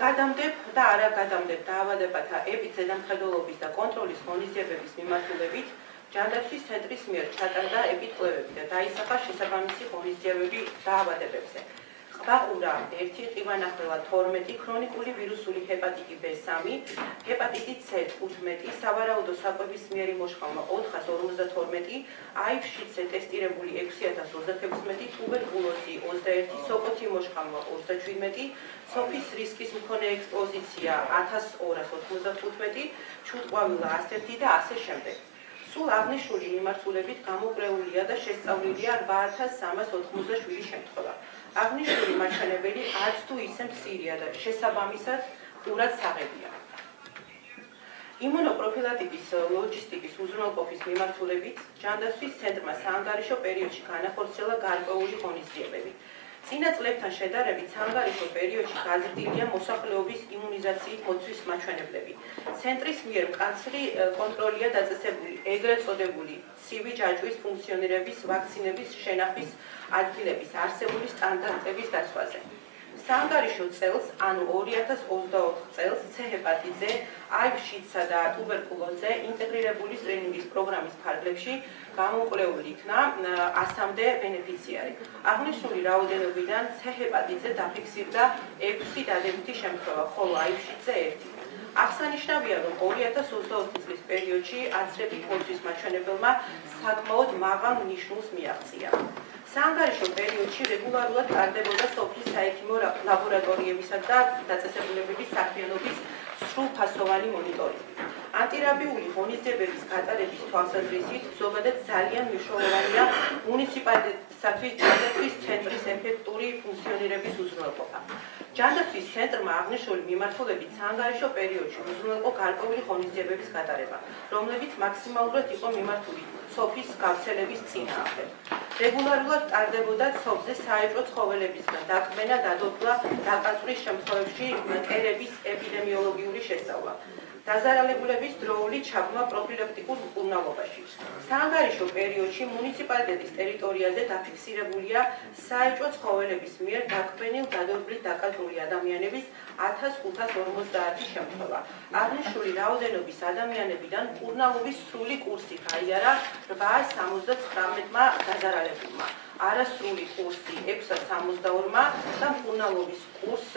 გადამდებ და არაგადამდებ დაავადებათა ეპიდემიოლოგიის და კონტროლის ღონისძიებების მიმართულებით ჯანდაცვის ცენტრის მიერ ჩატარდა ეპიდკვლევები და დაისახა შესაბამისი ღონისძიებები დაავადებებზე. ყბაყურა 1, ყივანახელა 12, ქრონიკული ვირუსული ჰეპატიტი B3, ჰეპატიტი C 15, სავარაუდო საკვების მიერი მოშხალმა 452, HIV-ში C ტესტირებული 6036, ტუბერკულოზი 21, სოკოთი მოშხალმა 37, სოფის რისკის მქონე ექსპოზიცია 1295, ჩუტყვავილა 101 და ასე შემდეგ. სულ აღნიშნული მიმართულებით გამოკვლეულია და შესწავლილია 8387 შემთხვევა. აღნიშნული მაჩვენებელი არც თუ ისე მცირეა და შესაბამისად ყურად საღებია. იმუნოპროფილაქტიკის ლოჯისტიკის უზრუნველყოფის მიმართულებით ჯანდაცვის ცენტრმა საანგარიშო პერიოდში განახორციელა გარკვეული ღონისძიებები. წინა წლებთან შედარებით საანგარიშო პერიოდში გაზრდილია მოსახლეობის იმუნიზაციით მოცვის მაჩვენებლები. ცენტრის მიერ მკაცრი კონტროლია დაწესებული ეგრეთ წოდებული ცივი ჯაჭვის ფუნქციონირების ვაქცინების შენახვის ადგილების არსებული სტანდარტების დაცვაზე. საანგარიშო წელს, ანუ 2024 წელს C ჰეპატიტზე, HIV-ში და ტუბერკულოზზე ინტეგრირებული სკრინინგის პროგრამის ფარგლებში გამოკვლეული იქნა 100-მდე ბენეფიციარი. აღნიშნული რაოდენობიდან C ჰეპატიტზე დაფიქსირდა 6 დადებითი შემთხვევა, ხოლო HIV-ში 1. აღსანიშნავია, რომ 2024 წლის პერიოდში აცრებით მოცვის მაჩვენებელმა საკმაოდ მაღალ ნიშნულს მიაღწია. საანგარიშო პერიოდში რეგულარულად ტარდებოდა სოფლის საექიმო ლაბორატორიებისა და დაწესებულებების საქმიანობის სრულფასოვანი მონიტორინგი. ანტირაბიული ღონისძიებების გატარების თვალსაზრისით ზოგადად ძალიან მნიშვნელოვანია მუნიციპალიტეტისათვის ჯანდაცვის ცენტრის ეფექტური ფუნქციონირების უზრუნველყოფა. ჯანდაცვის ცენტრმა აღნიშნული მიმართულებით საანგარიშო პერიოდში უზრუნველყო გარკვეული ღონისძიებების გატარება, რომლებიც მაქსიმალურად იყო მიმართული ცოფის გავრცელების წინააღმდეგ. რეგულარულად ტარდებოდა ცოფზე საეჭვო ცხოველებისგან დაკმენა, დადოფლა, დაკაწვრის შემთხვევებში მტერების ეპიდემიოლოგიური შესწავლა. დაზარალებულების დროული ჩაბმა პროფილაქტიკურ მკურნალობაში. საანგარიშო პერიოდში მუნიციპალიტეტის ტერიტორიაზე დაფიქსირებულია საეჭვო ცხოველების მიერ დაკმენილ დადოფლით დაკაწვრილი ადამიანების 1550 შემთხვევა. აღნიშნული რაოდენობის ადამიანებიდან მკურნალობის სრული კურსი გაიარა 879-მა დაზარალებულმა. არასრული კურსი 662-მა და მკურნალობის კურსს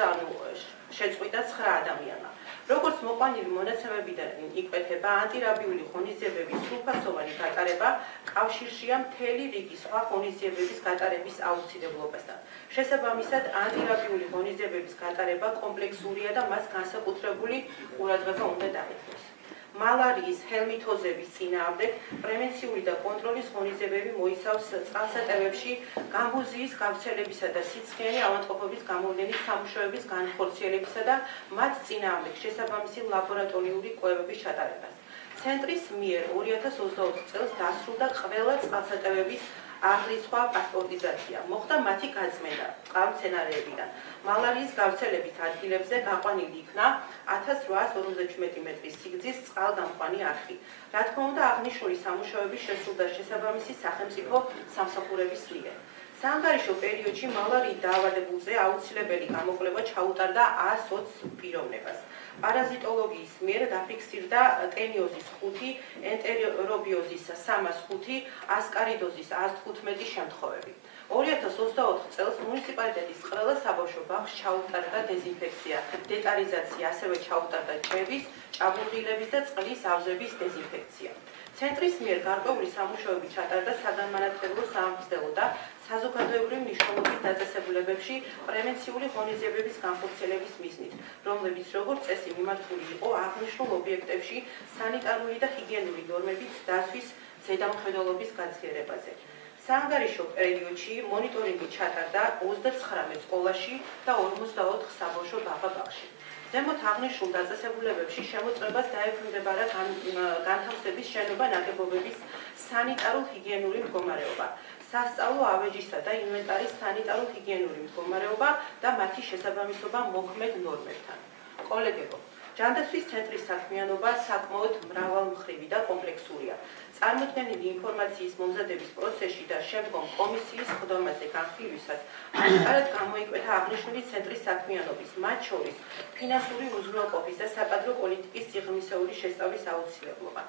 შეწყვიტა 9 ადამიანმა. როგორც მოყვანილი მონაცემებიდან იკვეთება, ანტირაბიული ღონისძიებების სრულფასოვანი გატარება კავშირშია მთელი რიგი სხვა ღონისძიებების გატარების აუცილებლობასთან. შესაბამისად, ანტირაბიული ღონისძიებების გატარება კომპლექსურია და მას განსაკუთრებული ყურადღება უნდა დაეთმოს. მალარიის, ჰელმინთოზების წინააღმდეგ პრევენციული და კონტროლის ღონისძიებები მოიცავს წყალსატევებში გამბუზიის გავრცელებისა და სიცხიანი ავადმყოფობის გამოვლენის სამუშაოების განხორციელებისა და მათ წინააღმდეგ შესაბამისი ლაბორატორიული კვლევების ჩატარებას. ცენტრის მიერ 2024 წელს დასრულდა ყველა წყალსატევების აღრიცხვა პასპორტიზაცია. მოხდა მათი გაწმენდა წყალმცენარეებიდან. მალარიის გავრცელებით ადგილებზე გაყვანილი იქნა 1857 მეტრის სიგრძის წყალგამყვანი არხი. რა თქმა უნდა, აღნიშნული სამუშაოები შესრულდა შესაბამისი სახელმწიფო სამსახურების მიერ. საანგარიშო პერიოდში მალარიით დაავადებულზე აუცილებელი გამოკვლევა ჩაუტარდა 120 პიროვნებას. პარაზიტოლოგიის მიერ დაფიქსირდა ტენიოზის 5, ენტერობიოზის 305, ასკარიდოზის 115 შემთხვევები. 2024 წელს მუნიციპალიტეტის ყველა საბავშვო ბაღს ჩაუტარდა დეზინფექცია, დეტალიზაცია, ასევე ჩაუტარდა ჭების, ჭაბურღილების და წყლის ავზების დეზინფექცია. ცენტრის მიერ გარკვეული სამუშაოები ჩატარდა საგანმანათლებლო, საამხსნელო და საზოგადოებრივი მნიშვნელობის დაწესებულებებში პრევენციული ღონისძიებების განხორციელების მიზნით, რომლებიც როგორც წესი მიმართული იყო აღნიშნულ ობიექტებში სანიტარული და ჰიგიენური ნორმების დაცვის ზედამხედველობის გაძლიერებაზე. საანგარიშო პერიოდში მონიტორინგი ჩატარდა 39 სკოლაში და 44 საბავშვო ბაღში. ზემოთ აღნიშნულ დაწესებულებებში შემოწმებას დაექვემდებარა განთავსების შენობა ნაგებობების სანიტარულ-ჰიგიენური მდგომარეობა, სასწავლო ავეჯისა და ინვენტარის სანიტარულ-ჰიგიენური მდგომარეობა და მათი შესაბამისობა მოქმედ ნორმებთან. კოლეგებო, ჯანდაცვის ცენტრის საქმიანობა საკმაოდ მრავალმხრივი და კომპლექსურია. წარმოდგენილი ინფორმაციის მომზადების პროცესში და შემდგომ კომისიის ხდომაზე განხილვისას აყარად გამოიკვეთა აღნიშნული ცენტრის საქმიანობის, მათ შორის ფინანსური უზრუნველყოფის და საკადრო პოლიტიკის სიღრმისეული შესწავლის აუცილებლობა.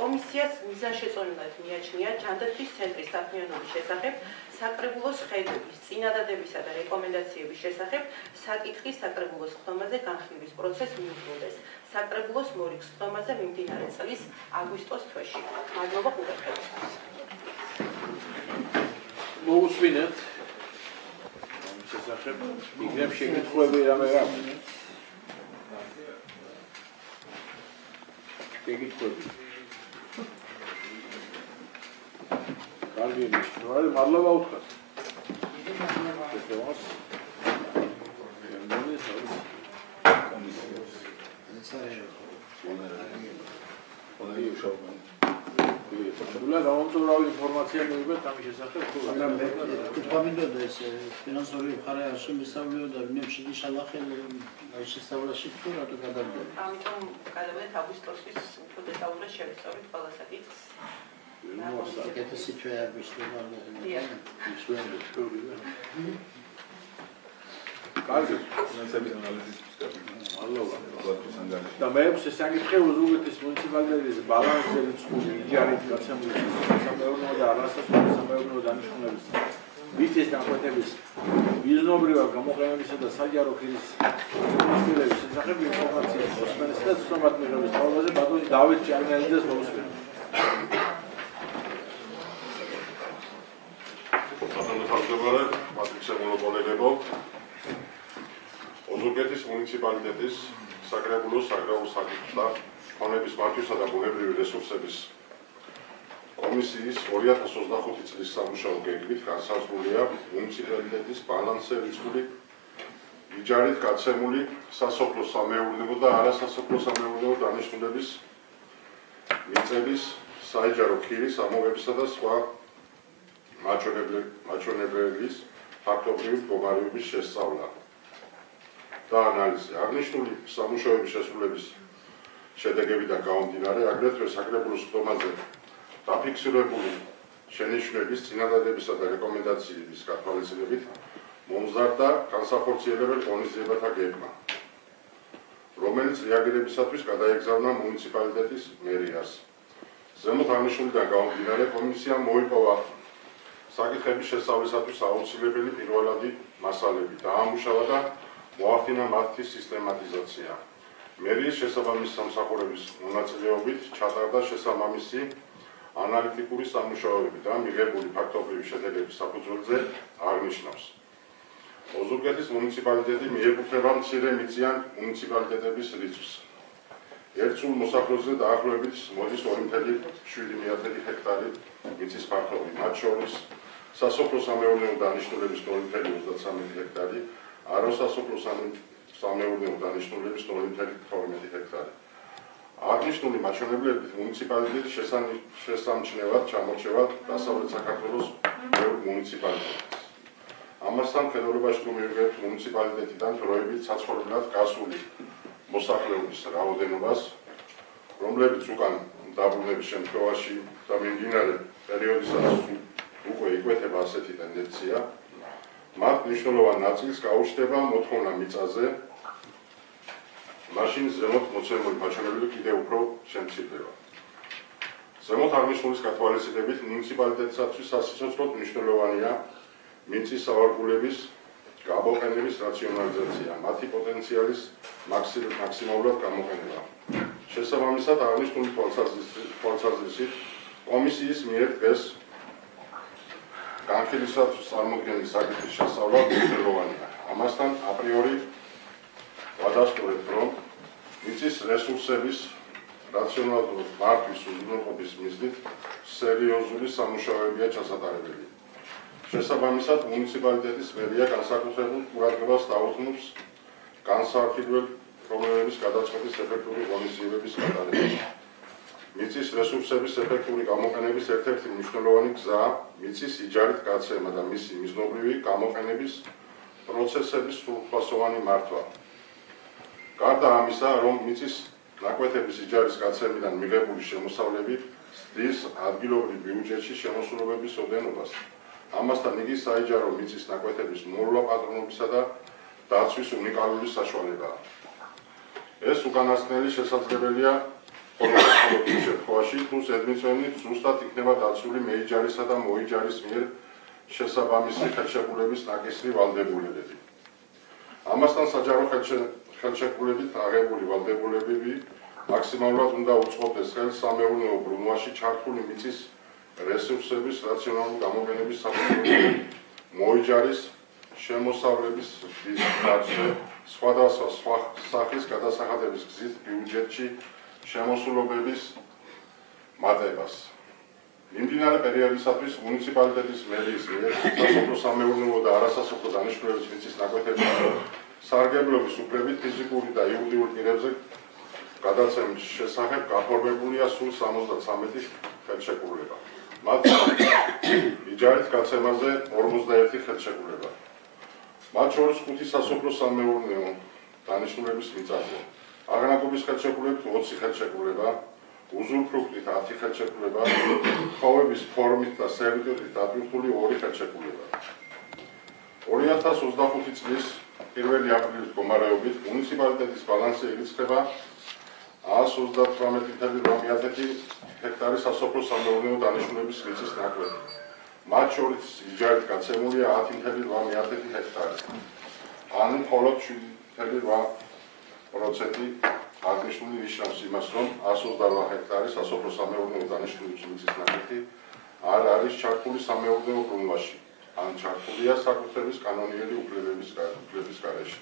კომისიას მიზანშეწონილად მიაჩნია ჯანდაცვის ცენტრის საქმიანობის შესახებ საკრებულოს ხედვის, წინადადებისა და რეკომენდაციების შესახებ საკითხის საკრებულოს ხდომაზე განხილვის პროცესს მიუძღვნეს საკრებულოს მორიგ ხდომაზე მიმდინარე წლის აგვისტოს თვეში. მადლობა ყურადღებისთვის. მოусვინეთ შესახებ იქნებ შეკითხვები რამე. შეკითხვები. კარგი, მადლობა უთხრათ. კომისიას. ინფორმაცია მივიღეთ ამის შესახებ თუ მაგრამ თქვა მინდოდა ეს ფინანსური მხარე არ შემისწავლიო და ნებში შალახელი შესწავლაში თუ რატო გადავიდა? ამიტომ გადავიდეთ აგვისტოსის უფრო დეტალურად შევისწავლით ყველა საკითხს. Get a situation which they are და მეექვსე საკითხი უზრუნველყოფის მუნიციპალიტეტის ბალანსზე რიცხული იჯარით გაცემული სამეურნეო და არასასამეურნეო დანიშნულების მიწის განკვეთების მიზნობრივად გამოყენებისა და საჯარო ხილის ინვესტირების შესახებ ინფორმაციის მოსმენისა და ცნობად მიღების თავაზე ბატონი დავით ჭარნელიძეს მოუსმენთ. Თავმჯდომარე, მადლობთ კოლეგებო. ოზურგეთის მუნიციპალიტეტის საკრებულოს საგრაო საკითხთა ქონების მართვისა და ბუნებრივი რესურსების კომისიის 2025 წლის სამუშაო გეგმით განსაზღვრულია მუნიციპალიტეტის ბალანსზე რიცხული იჯარით გაცემული სასოფლო-სამეურნეო და არასასოფლო-სამეურნეო დანიშნულების მიწების საიჯარო ხილის ამოღებისა და სხვა მაჩვენებლის ფაქტობრივი მდგომარეობის შესწავლა და ანალიზი. აღნიშნული სამუშაოების შესრულების შედეგებიდან გამომდინარე, აგრეთვე საკრებულოს ხდომაზე დაფიქსირებული შენიშვნების, წინადადებისა და რეკომენდაციების გათვალისწინებით მომზადდა განსახორციელებელ ღონისძიებათა გეგმა, რომელიც რეაგირებისათვის გადაეგზავნა მუნიციპალიტეტის მერიას. ზემოთ აღნიშნულიდან გამომდინარე, კომისიამ მოიპოვა საკითხების შესწავლისათვის აუცილებელი პირველადი მასალები, დაამუშავა და მოახდინა მათი სისტემატიზაცია. მერიის შესაბამისი სამსახურების მონაწილეობით ჩატარდა შესაბამისი ანალიტიკური სამუშაოები და მიღებული ფაქტობრივი შედეგების საფუძველზე აღნიშნავს. ოზურგეთის მუნიციპალიტეტი მიეკუთვნება მცირე მიწიან მუნიციპალიტეტების რიცხვს. ერთსულ მოსახლეზე დაახლოებით მოდის 2.7 ჰექტარი მიწის ფართობი, მათ შორის სასოფლო-სამეურნეო დანიშნულების 0.33 ჰექტარი, არასასოფლო-სამეურნეო დანიშნულების 0.12 ჰექტარი. აღნიშნული მაჩვენებლებით მუნიციპალიტეტი შესამჩნევად ჩამორჩება დასავლეთ საქართველოს ბევრ მუნიციპალიტეტს. ამასთან მხედველობაში თუ მივიღებთ მუნიციპალიტეტიდან დროებით საცხოვრებლად გასული მოსახლეობის რაოდენობას, რომლებიც უკან დაბრუნების შემთხვევაში და მიმდინარე პერიოდისას უკვე იკვეთება ასეთი ტენდენცია, მათ მნიშვნელოვან ნაწილს გაუჩნდება მოთხოვნა მიწაზე, მაშინ ზემოთ მოცემული მაჩვენებლები კიდევ უფრო შემცირდება. ზემოთ აღნიშნულის გათვალისწინებით მუნიციპალიტეტისათვის სასიცოცხლოდ მნიშვნელოვანია მიწის სავარგულების გამოყენების რაციონალიზაცია, მათი პოტენციალის მაქსიმალურად გამოყენება. შესაბამისად, აღნიშნული თვალსაზრისით კომისიის მიერ დღეს განხილვისათვის წარმოქმნის საკითხის შესწავლა მნიშვნელოვანია. ამასთან აპრიორი ვადასტურებთ, რომ მიწის რესურსების რაციონალური მართვის უზრუნველყოფის მიზნით სერიოზული სამუშაოებია ჩასატარებელი. შესაბამისად, მუნიციპალიტეტის მერია განსაკუთრებულ ყურადღებას დაუთმობს განსახილველ პრობლემების გადაწყვეტის ეფექტური ღონისძიებების გატარებას. მიწის რესურსების ეფექტური გამოყენების ერთ-ერთი მნიშვნელოვანი გზაა მიწის იჯარით გაცემა და მისი მიზნობრივი გამოყენების პროცესების სრულფასოვანი მართვა. გარდა ამისა, რომ მიწის ნაკვეთების იჯარის გაცემიდან მიღებული შემოსავლები ზრდის ადგილობრივ ბიუჯეტში შემოსრულების ოდენობას. ამასთან იგი საიჯარო მიწის ნაკვეთების მოლაპარაკებისა და დაცვის უნიკალური საშუალებაა. ეს უკანასკნელი შესაძლებელია ყოველ შემთხვევაში, თუ ზედმიწევნი ზუსტად იქნება დაცული მეიჯარისა და მოიჯარის მიერ შესაბამისი ხელშეკრულების ნაკისრი ვალდებულებები. ამასთან საჯარო ხელშეკრულებით აღებული ვალდებულებები მაქსიმალურად უნდა უწყობდეს ხელს სამეურნეო ბრუნვაში ჩართული მიწის რესურსების რაციონალური გამოყენების საფუძველზე მოიჯარის შემოსავლების დაცვაზე სხვადასხვა სახის გადასახადების გზით ბიუჯეტში შემოსულობების მატებას. მიმდინარე პერიოდისათვის მუნიციპალიტეტის მერიის მიერ სასოფლო-სამეურნეო და არასასოფლო დანიშნულების მიწის ნაკვეთების სარგებლობის უფლებით ფიზიკური და იურიდიული პირებზე გადაცემის შესახებ გაფორმებულია სულ 73 ხელშეკრულება. მათ იჯარით გაცემაზე 51 ხელშეკრულება. მათ შორის 5 სასოფლო-სამეურნეო დანიშნულების მიწაზე. აღნაგობის ხელშეკრულებით 20 ხელშეკრულება, უზურპრუქტით 10 ხელშეკრულება, ხოვების ფორმით და სერვიტუტით დატვირთული 2 ხელშეკრულება. 2025 წლის 1 აპრილის მდგომარეობით მუნიციპალიტეტის ბალანსი ირიცხება 138.8 ჰექტარი სასოფლო-სამეურნეო დანიშნულების მიწის ნაკვეთი. მათ შორის იჯარით გაცემულია 10.8 ჰექტარი. ან მხოლოდ 7.8% აღნიშნული ნიშნავს იმას, რომ 128 ჰექტარი სასოფლო-სამეურნეო დანიშნულების მიწის ნაკვეთი არ არის ჩართული სამეურნეო ბრუნვაში, ან ჩართულია საკუთრების კანონიერი უფლებების გარეშე.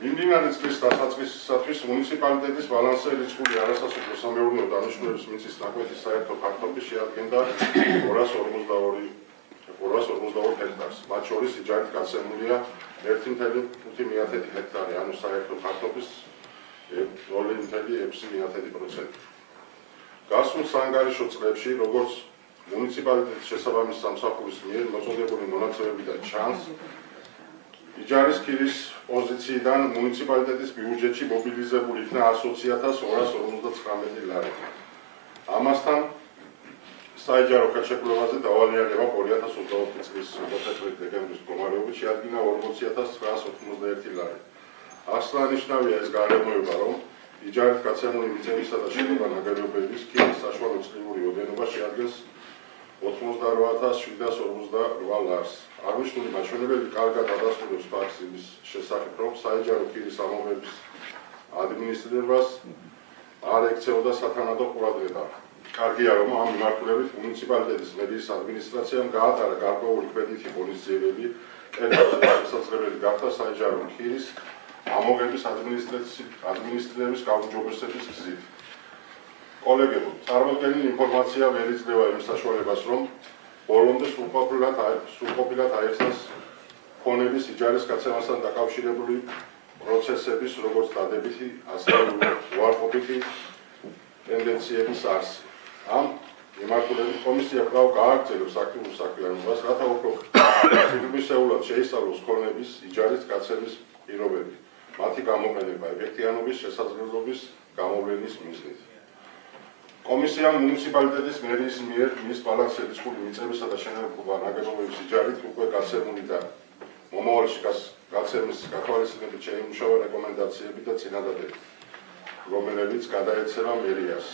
მიმდინარე წლის დასაწყისისათვის მუნიციპალიტეტის ბალანსზე რიცხული არასასოფლო-სამეურნეო დანიშნულების მიწის ნაკვეთის საერთო ფართობი შეადგენდა 242 ჰექტარს. მათ შორის იჯარით გაცემულია 1.5 ჰექტარი, ანუ საერთო ფართობის 0.6%. გასულ საანგარიშო წლებში, როგორც მუნიციპალიტეტის შესაბამის სამსახურის მიერ მოწოდებული მონაცემებიდან ჩანს, იჯარის ქირის პოზიციიდან მუნიციპალიტეტის ბიუჯეტში მობილიზებული იქნა 120.259 ლარი. ამასთან საიჯარო ხელშეკრულებაზე დავალიერება 2024 წლის 24 დეკემბრის მდგომარეობით შეადგინა 40.991 ლარი. აღსანიშნავია ეს გარემოება, რომ იჯარით გაცემული მიწებისა და შენობა ნაგებობების ქირის საშუალო წლიური ოდენობა შეადგენს 88.748 ლარს. აღნიშნული მაჩვენებელი კარგად ადასტურებს ფაქტს იმის შესახებ, რომ საიჯარო ქირის ამოღების ადმინისტრირებას არ ექცეოდა სათანადო ყურადღება. კარგია, რომ ამ მიმართულებით მუნიციპალიტეტის მერიის ადმინისტრაციამ გაატარა გარკვეული კრედიტი ღონისძიებები, შესაძლებელი გახდა საიჯარო ქირის ამოღების ადმინისტრირების გაუმჯობესების გზით. კოლეგებო, წარმოდგენილი ინფორმაცია ვერ იძლევა იმ საშუალებას, რომ ბოლომდე სრულყოფილად აიხსნას ქონების იჯარის გაცემასთან დაკავშირებული პროცესების, როგორც დადებითი, ასევე უარყოფითი ტენდენციების არსი. ამ მიმართულებით კომისია კვლავ გააგრძელებს აქტიურ საქმიანობას, რათა უფრო სიღრმისეულად შეისწავლოს ქონების იჯარის გაცემის პირობები, მათი გამოყენება ეფექტიანობის შესაძლებლობის გამოვლენის მიზნით. კომისიამ მუნიციპალიტეტის მერიის მიერ მის ბალანსზე რიცხული მიწებისა და შენობა ნაგებობების იჯარით უკვე გაცემული და მომავალში გაცემის გათვალისწინებით შეიმუშავა რეკომენდაციები და წინადადები, რომლებიც გადაეცემა მერიას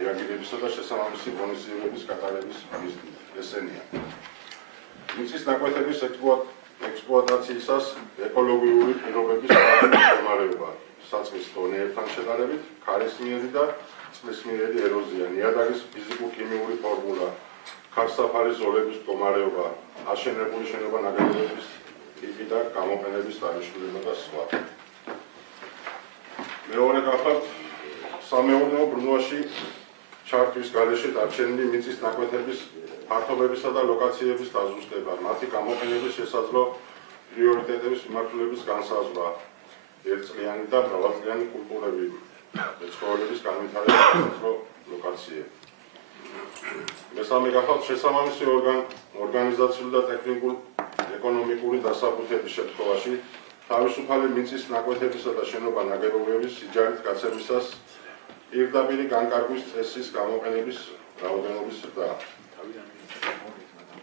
რეაგირებისა და შესაბამისი ღონისძიებების გატარების მიზნით. ესენია: მიწის ნაკვეთების ექსპლუატაციისას ეკოლოგიური პირობების მდგომარეობა, საწყის დონეებთან შედარებით, ქარისმიერი და წყლისმიერი ეროზია, ნიადაგის ფიზიკურ-ქიმიური ფორმულა, ქარსაფარი ზოლების მდგომარეობა, აშენებული შენობა ნაგებობების ტიპი და გამოყენების დანიშნულება და სხვა. მეორე გახლავთ სამეურნეო ბრუნვაში ჩართვის გარეშე დარჩენილი მიწის ნაკვეთების ფართობებისა და ლოკაციების დაზუსტება, მათი გამოყენების შესაძლო პრიორიტეტების მიმართულების განსაზღვრა, ერთწლიანი და მრავალწლიანი კულტურები, მეცხოველების განვითარების შესაძლო ლოკაციები. მესამე გახლავთ შესაბამისი ორგანიზაციული და ტექნიკურ-ეკონომიკური დასაბუთების შემთხვევაში თავისუფალი მიწის ნაკვეთებისა და შენობა ნაგებობების იჯარით გაცემისას პირდაპირი განკარგვის წესის გამოყენების რაოდენობის ზრდა.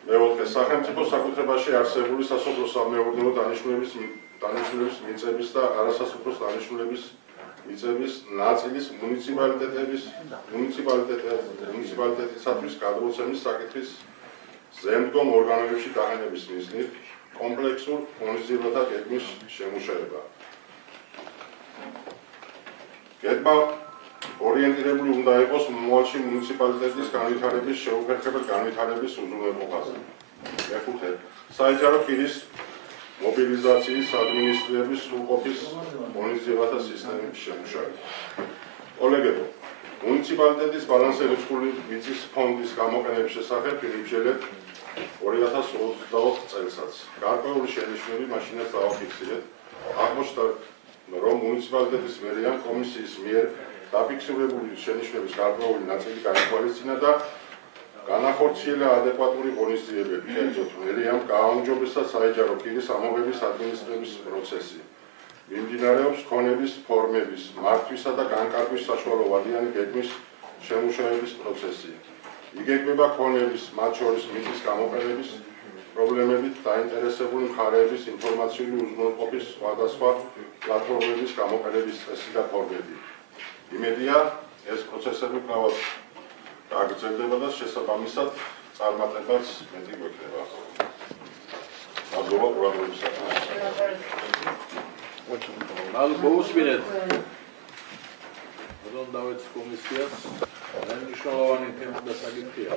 მეოთხე, სახელმწიფო საკუთრებაში არსებული სასოფლო-სამეურნეო დანიშნულების მიწების და არასასოფლო დანიშნულების მიწების ნაწილის მუნიციპალიტეტისათვის გადმოცემის საკითხის ზემდგომ ორგანოებში დაყენების მიზნით კომპლექსურ ღონისძიებათა გეგმის შემუშავება. გეგმა ორიენტირებული უნდა იყოს მომავალში მუნიციპალიტეტის განვითარების შეუფერხებელ განვითარების უზრუნველყოფაზე. მეხუთე, საიჯარო ქირის მობილიზაციის ადმინისტრირების სრულყოფის ღონისძიებათა სისტემის შემუშავება. კოლეგებო, მუნიციპალიტეტის ბალანსზე რიცხული მიწის ფონდის გამოყენების შესახებ ვიმსჯელებ 2024 წელსაც. გარკვეული შენიშვნები მაშინაც დავაფიქსირეთ. აღმოჩნდა, რომ მუნიციპალიტეტის მერიამ კომისიის მიერ დაფიქსირებული შენიშვნების გარკვეული ნაწილი გაითვალისწინა და განახორციელა ადეკვატური ღონისძიებები, კერძოდ მერიამ გააუმჯობესა საეჯარო პირის ამოღების ადმინისტრების პროცესი. მიმდინარეობს ქონების ფორმების, მართვისა და განკარგვის საშუალო ვადიანი გეგმის შემუშავების პროცესი. იგეგმება ქონების, მათ შორის მიწის გამოყენების პრობლემებით დაინტერესებული მხარეების ინფორმაციული უზრუნველყოფის სხვადასხვა პლატფორმების გამოყენების წესი და ფორმები. იმედია, ეს პროცესები კვლავ გაგრძელდება და შესაბამისად წარმატებაც მეტი გვექნება. მადლობა ყურადღებისათვის. მოусმინეთ რომ დავეც კომისიას მნიშვნელოვანი თემა და საკითხია.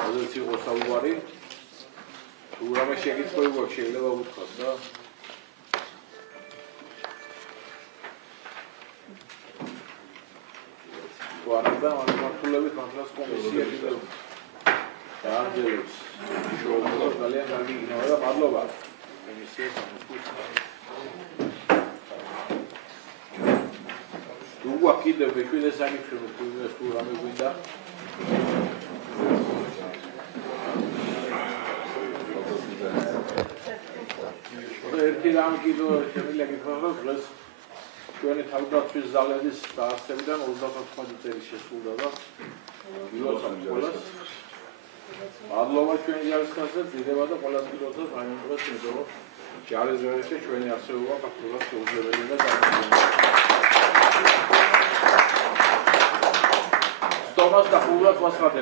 როდესაც იყო საუბარი, თუ რამე შეკითხვები გვაქვს შეიძლება უთხრათ და გვარდა მართლებით მართლაც კომისია კიდევ დააგრძელებს შოუმს ძალიან კარგი იქნება და მადლობა კომისიას. თუ გვაქვს კიდევ მეშვიდე საკითხი თუ რამე გვინდა ერთი რამ კიდევ შემიძლია გითხრათ, რომ დღეს ჩვენი თავდაცვის ზალების დაარსებიდან 34 წელი შესრულდა და გილოცავ ყველას. მადლობა ჩვენი ჯარისკაცებს, დიდება და ყველა პილოტებს მაინტერესებს, იმიტომ რომ ჯარისკაცებში ჩვენი არსებობა ფაქტობრივად შეუძლებელია და დამოკიდებელია. სტომას და ხულად ვასხადებთ.